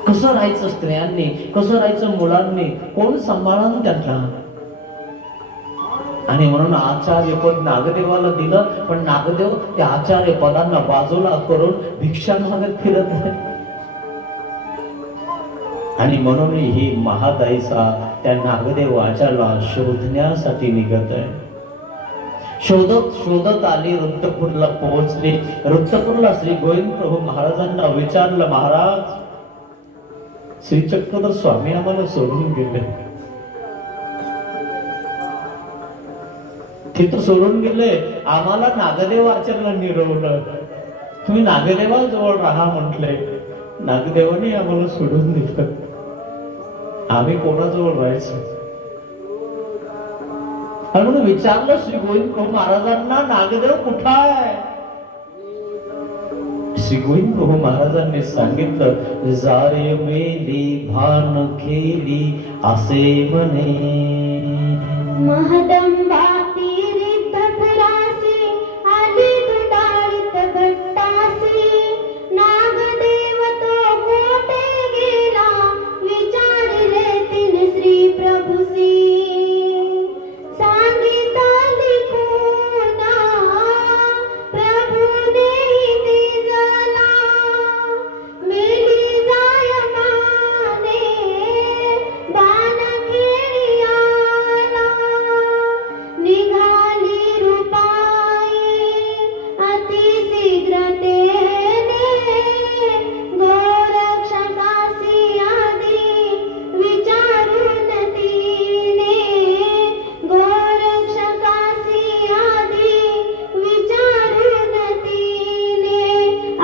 कसं राहायचं स्त्रियांनी, कसं राहायचं मुलांनी, कोण सांभाळून त्यांना. आणि म्हणून आचार्य पद नागदेवाला दिलं. पण नागदेव त्या आचार्य पदांना बाजूला करून भिक्षा मागत फिरत आहे. आणि म्हणून ही महादाईसा त्या नागदेव आचार्याला शोधण्यासाठी निघत आहे. शोधत शोधत आली. रुद्रपूरला पोहोचली. रुद्रपूरला श्री गोविंद प्रभू महाराजांना विचारलं, महाराज श्री चक्रधर स्वामी आम्हाला सोडून गेले. तिथं सोडून गेले. आम्हाला नागदेव आचार्याला निरवलं. तुम्ही नागदेवाजवळ राहा म्हटले. नागदेवाने आम्हाला सोडून दिलं. आम्ही कोणाजवळ राहायचं. आणि म्हणून विचारलं श्री गोविंद प्रभू महाराजांना, नागदेव कुठं आहे. श्री गोविंद प्रभू महाराजांनी सांगितलं, जारे मेली भान खेली असे म्हणे. महदंबा तीरित पुरासी आली दुडाळीत घट्टासी. नागदेव तो कोठे गेला विचारले तिन श्री प्रभुसी. सांगितली खुना प्रभुने दिजला. मेली जाय माने बाण खेळी आला. निघाली रूपाई अतिशीघ्रतेने. गोरक्षकासी आधी विचारून तिने. गोरक्षकासी आधी विचारून तिने.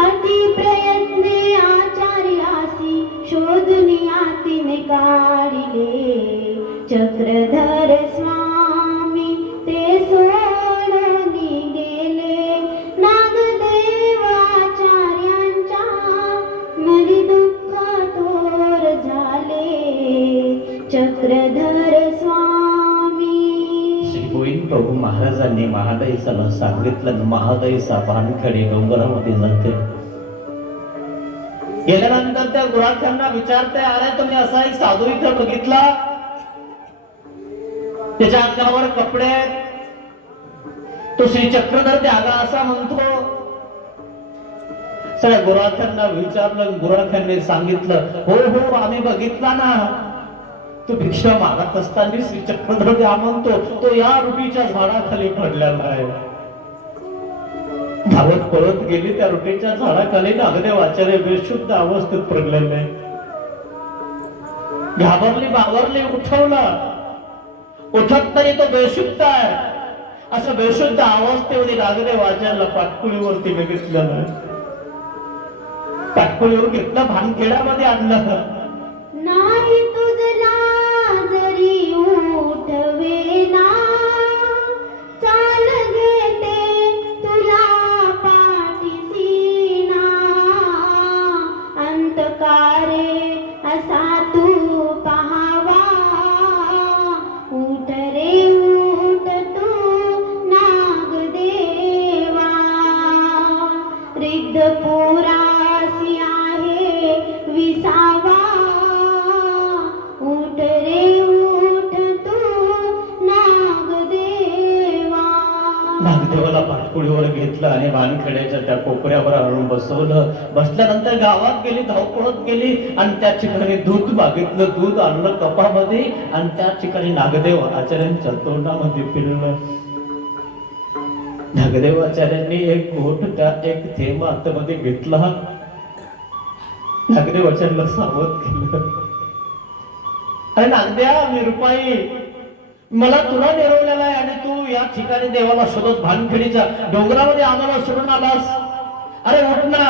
अति प्रयत्ने आचार्यासी शोधनिया तिने काढिले. चक्रधर स्वामी ते सोडून गेले. नागदेवाचार्यांच्या मनी दुःख थोर झाले. चक्रधर स्वामी. श्री गोविंद प्रभू महाराजांनी महादाईसाला सांगितलं. महादाईसा भानखडी डोंगरामध्ये जाते. गेल्यानंतर त्या गुराख्यांना विचारते, अरे तुम्ही असा एक साधू इथं बघितला, त्याच्या अंगावर कपडे, तो श्री चक्रधर त्यागा असा म्हणतो. सगळ्या गुराख्यांना विचारलं, गुराख्यांनी सांगितलं, हो हो आम्ही बघितला ना, तू भिक्षा मागत असताना श्री चक्रधर द्या म्हणतो, तो या रुटीच्या झाडाखाली पडलेला आहे. धावत पळत गेली, त्या रुटीच्या झाडाखाली नागदेव आचार्य बेशुद्ध अवस्थेत पडलेले. घाबरली बावरली, उठवला, उठत नाही तो बेशुद्ध आहे. असं बेशुद्ध अवस्थेमध्ये नागदेव आचार्याला पाटकुळीवरती बघितलं, पाटकुळीवर घेतलं, भानखेड्यामध्ये आणलं. नाही तुझला जरी उठवेना, चाल घेते तुला पाठीसी ना. अंतकारे असा तू पहावा, उठ रे उठ तू नागदेवा. रिद्ध पुरासी आहे विसावा, उठ रे उठ तू नागदेवा. नागदेवाला पाटकुळीवर घेतलं आणि भानखेड्याच्या त्या कोपऱ्यावर आणून बसवलं. बसल्यानंतर गावात गेली, धावपळत गेली आणि त्या ठिकाणी दूध मागितलं, दूध आणलं कपामध्ये आणि त्या ठिकाणी नागदेव आचार्यांच्या तोंडामध्ये पिळलं. नागदेव आचार्यांनी एक घोट, त्या एक थेंब आतमध्ये घेतला. नागदेव आचार्याला सावध केलं, अरे नागद्या निरुपाई, मला तुला निरवलेला आहे आणि तू या ठिकाणी देवाला शोधत भानखेडीच्या डोंगरामध्ये आम्हाला सोडून आलास. अरे उठ ना,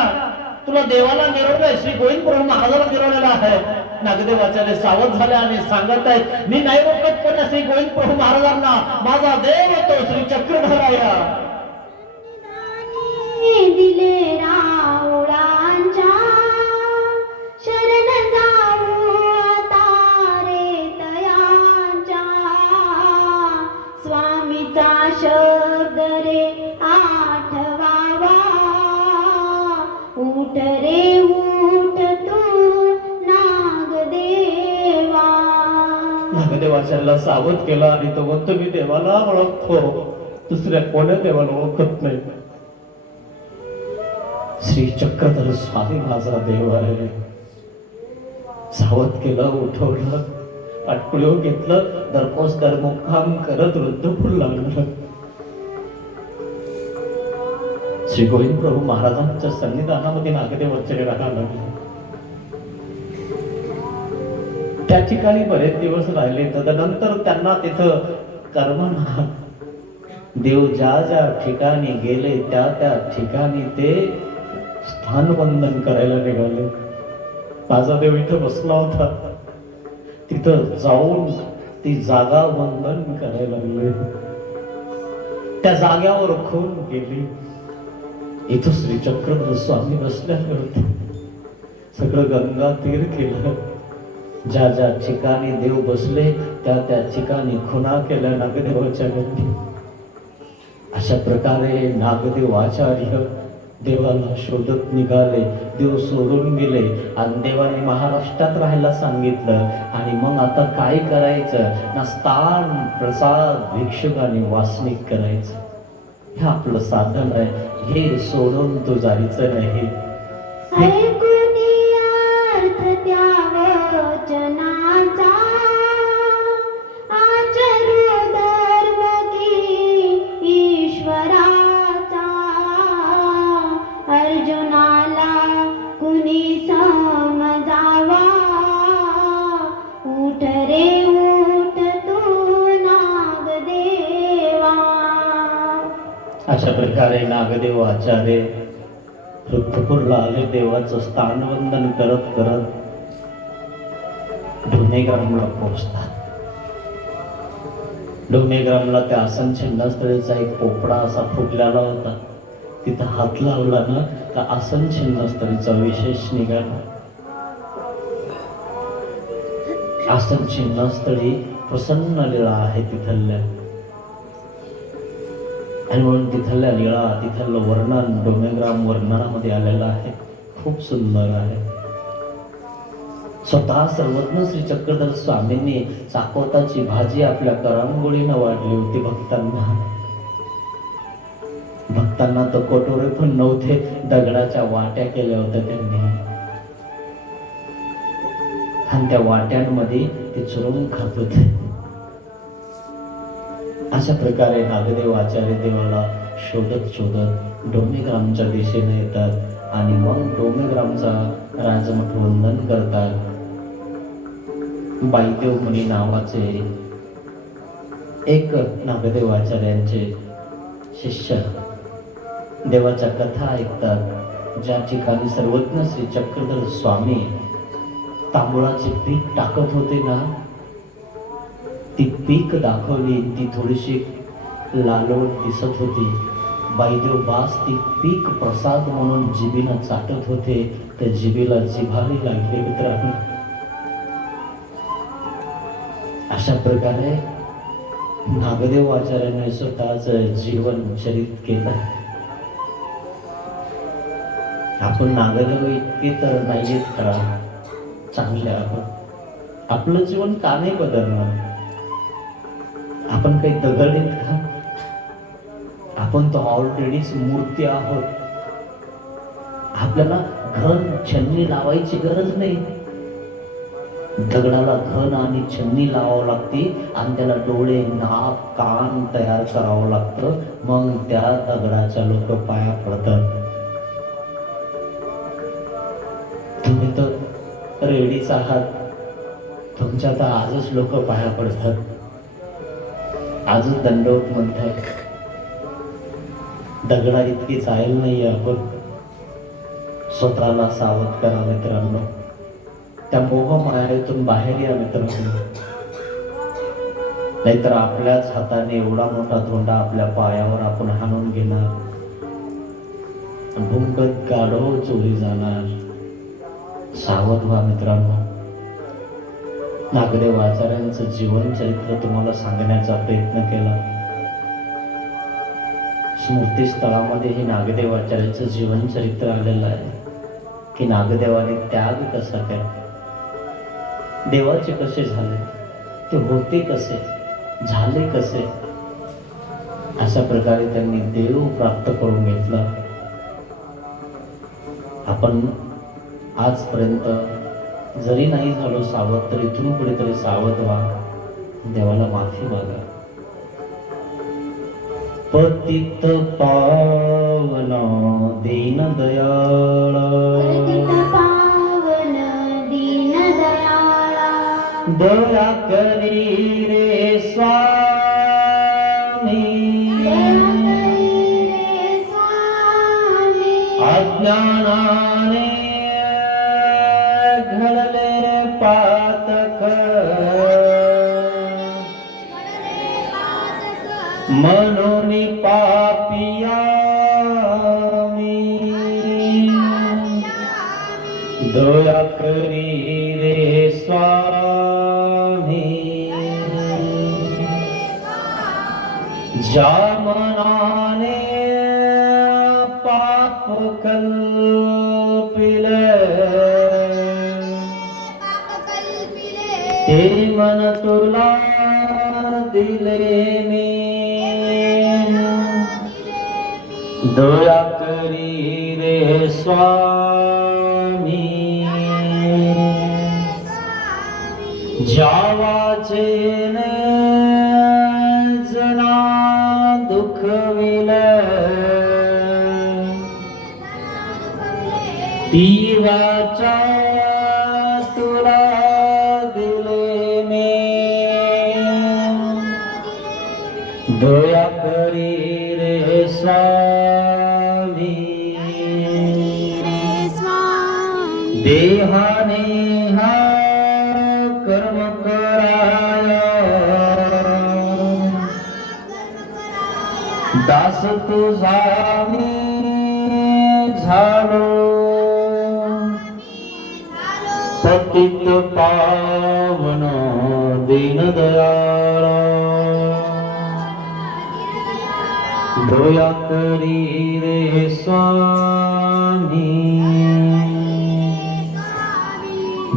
तुला देवाला निरवलंय, श्री गोविंद प्रभू महाराजाला निरवलेला आहे. नागदेव आचार्य सावध झाले आणि सांगत आहेत, मी नाही रोखत पण श्री गोविंद प्रभू महाराजांना माझा देव येतो श्री चक्रधराया. दिले राऊळांच्या शरण जाऊ तारे तयांच्या. स्वामीचा शब्द रे आठवावा, उठ रे उठ तू नागदेवा. नागदेव आचार्याला सावध केला आणि तो म्हणतो, मी देवाला ओळखतो, दुसऱ्या कोण्या देवाला ओळखत नाही. श्री चक्रधर स्वामी माझा देव आहे. सावध केलं, उठवलं, पाटकुळीवर घेतलं, दरपोस दरमुक्काम करत वृद्धपूर लागलं. श्री गोविंद प्रभू महाराजांच्या सन्निधानामध्ये नागदेव आचार्य राहायला लागले. त्या ठिकाणी बरेच दिवस राहिले. तदनंतर त्यांना तिथं कर्मना देव ज्या ज्या ठिकाणी गेले त्या त्या ठिकाणी ते स्थानवंदन करायला निघाले. माझा देव इथं बसला होता, तिथं जाऊन ती जागा वंदन करायला लागले. त्या जाग्यावर खून गेली. इथं श्री चक्रधर स्वामी बसलेले होते. सगळं गंगा तीर केलं. ज्या ज्या ठिकाणी देव बसले त्या त्या ठिकाणी खुणा केल्या नागदेवाच्या घरी. अशा प्रकारे नागदेव आचार्य देवाला शोधत निघाले. देव सोडून गेले आणि देवाने महाराष्ट्रात राहायला सांगितलं. आणि मग आता काय करायचं ना, स्थान प्रसाद भिक्षुक आणि वासनिक करायचं, हे आपलं साधन आहे. हे सोडून तू जायचं नाही. ऐकुनी अर्थ त्या वचनाचा, आचरू धर्म की ईश्वराचा. अर्जुनाला कुणी समजावा, उठ रे उठ तू नागदेवा. अशा प्रकारे नागदेव आचार्य वृद्धपूरला आले. देवाचं स्थानवंदन करत करत डोनेग्रामला पोहोचतात. डोनेग्रामला त्या आसन छिन्नस्थळीचा एक पोपडा असा फुटलेला होता. तिथं हात लावला ना, त्या आसन छिन्नस्थळीचा विशेष निघाला. आसन छिन्नस्थळी प्रसन्न लीळा आहे तिथल्या. आणि म्हणून तिथल्या लीळा, तिथलं वर्णन डोनेग्राम वर्णनामध्ये आलेलं आहे. खूप सुंदर आहे. स्वतः सर्वज्ञ श्री चक्रधर स्वामींनी चाकोताची भाजी आपल्या करंगोळीनं वाढली होती भक्तांना. भक्तांना तर कटोरे पण नव्हते, दगडाच्या वाट्या केल्या होत्या त्यांनी, आणि त्या वाट्यांमध्ये ते चुरून खात होते. अशा प्रकारे नागदेव आचार्य देवाला शोधत शोधत डोमेग्रामच्या दिशेने येतात आणि मग डोमेग्रामचा राजमठ वंदन करतात. बाईदेव मुनी नावाचे एक नागदेव आचार्यांचे शिष्य देवाच्या कथा ऐकतात. ज्या ठिकाणी सर्वज्ञ श्री चक्रधर स्वामी तांदुळाचे पीक टाकत होते ना, ती पीक दाखवली, ती थोडीशी लालवट दिसत होती. बाईदेव बास ती पीक प्रसाद म्हणून जिभेला चाटत होते. त्या जिभेला जिव्हारी लागले मित्रांनो. अशा प्रकारे नागदेव आचार्याने स्वतःच जीवन चरित केलं. आपण नागदेव इतके तर नाहीत का चांगले? आपण आपलं जीवन का नाही बदलणार? आपण काही दगड का? आपण तो ऑलरेडीच मूर्ती आहोत. आपल्याला घन छन्नी लावायची गरज नाही. दगडाला घन आणि छन्नी लावावं लागते आणि त्याला डोळे नाक कान तयार करावं लागतं, मग त्या दगडाच्या लोक पाया पडतात. तुम्ही तर रेडीच आहात. तुमच्या तर आजच लोक पाया पडतात, आजच दंडवत म्हणतात. दगडा इतकी चालेल नाहीये. आपण स्वतःला सावध करा मित्रांनो. त्या मोहमायेतून बाहेर या मित्रांनो, नाहीतर आपल्याच हाताने एवढा मोठा धोंडा आपल्या पायावर आपण हाणून घेणार, भुंकत गाढव चोरी जाणार. सावध व्हा मित्रांनो. नागदेव आचार्यांचं जीवन चरित्र तुम्हाला सांगण्याचा प्रयत्न केला. स्मृती स्थळामध्ये हे नागदेव आचार्यांचं जीवन चरित्र आलेलं आहे की नागदेवाने त्याग कसा केला, देवाचे कसे झाले, ते होते कसे, झाले कसे. अशा प्रकारे त्यांनी देव प्राप्त करून घेतला. आपण आजपर्यंत जरी नाही झालो सावध, तर इथून पुढे तरी सावध व्हा. देवाला माफी मागा. पतित पावना दीन दयाळा, पावन दीन दयाळा, दया करी रे स्वामी, अज्ञानाने घडले पातक, मनोनी पापिया मी, दया करी रे स्वामी, ज्या मनाने पाप कल्पिले, ते मन तुला दिले मी, दया करी रे स्वामी, जावाचेने जना दुखविले, तीवाचा तुला दिले मी, दया करी रे स्वामी, देहाने हा कर्म कराया, दास तुझा मी झालो, पतित पावन दीन दयाळा, दया करी रे स्वामी,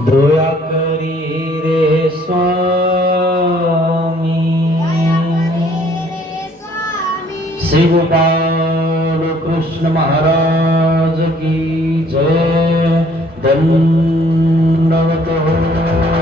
दया करी रे स्वामी. श्री गोपाल महाराज की जय. दंडवत हो.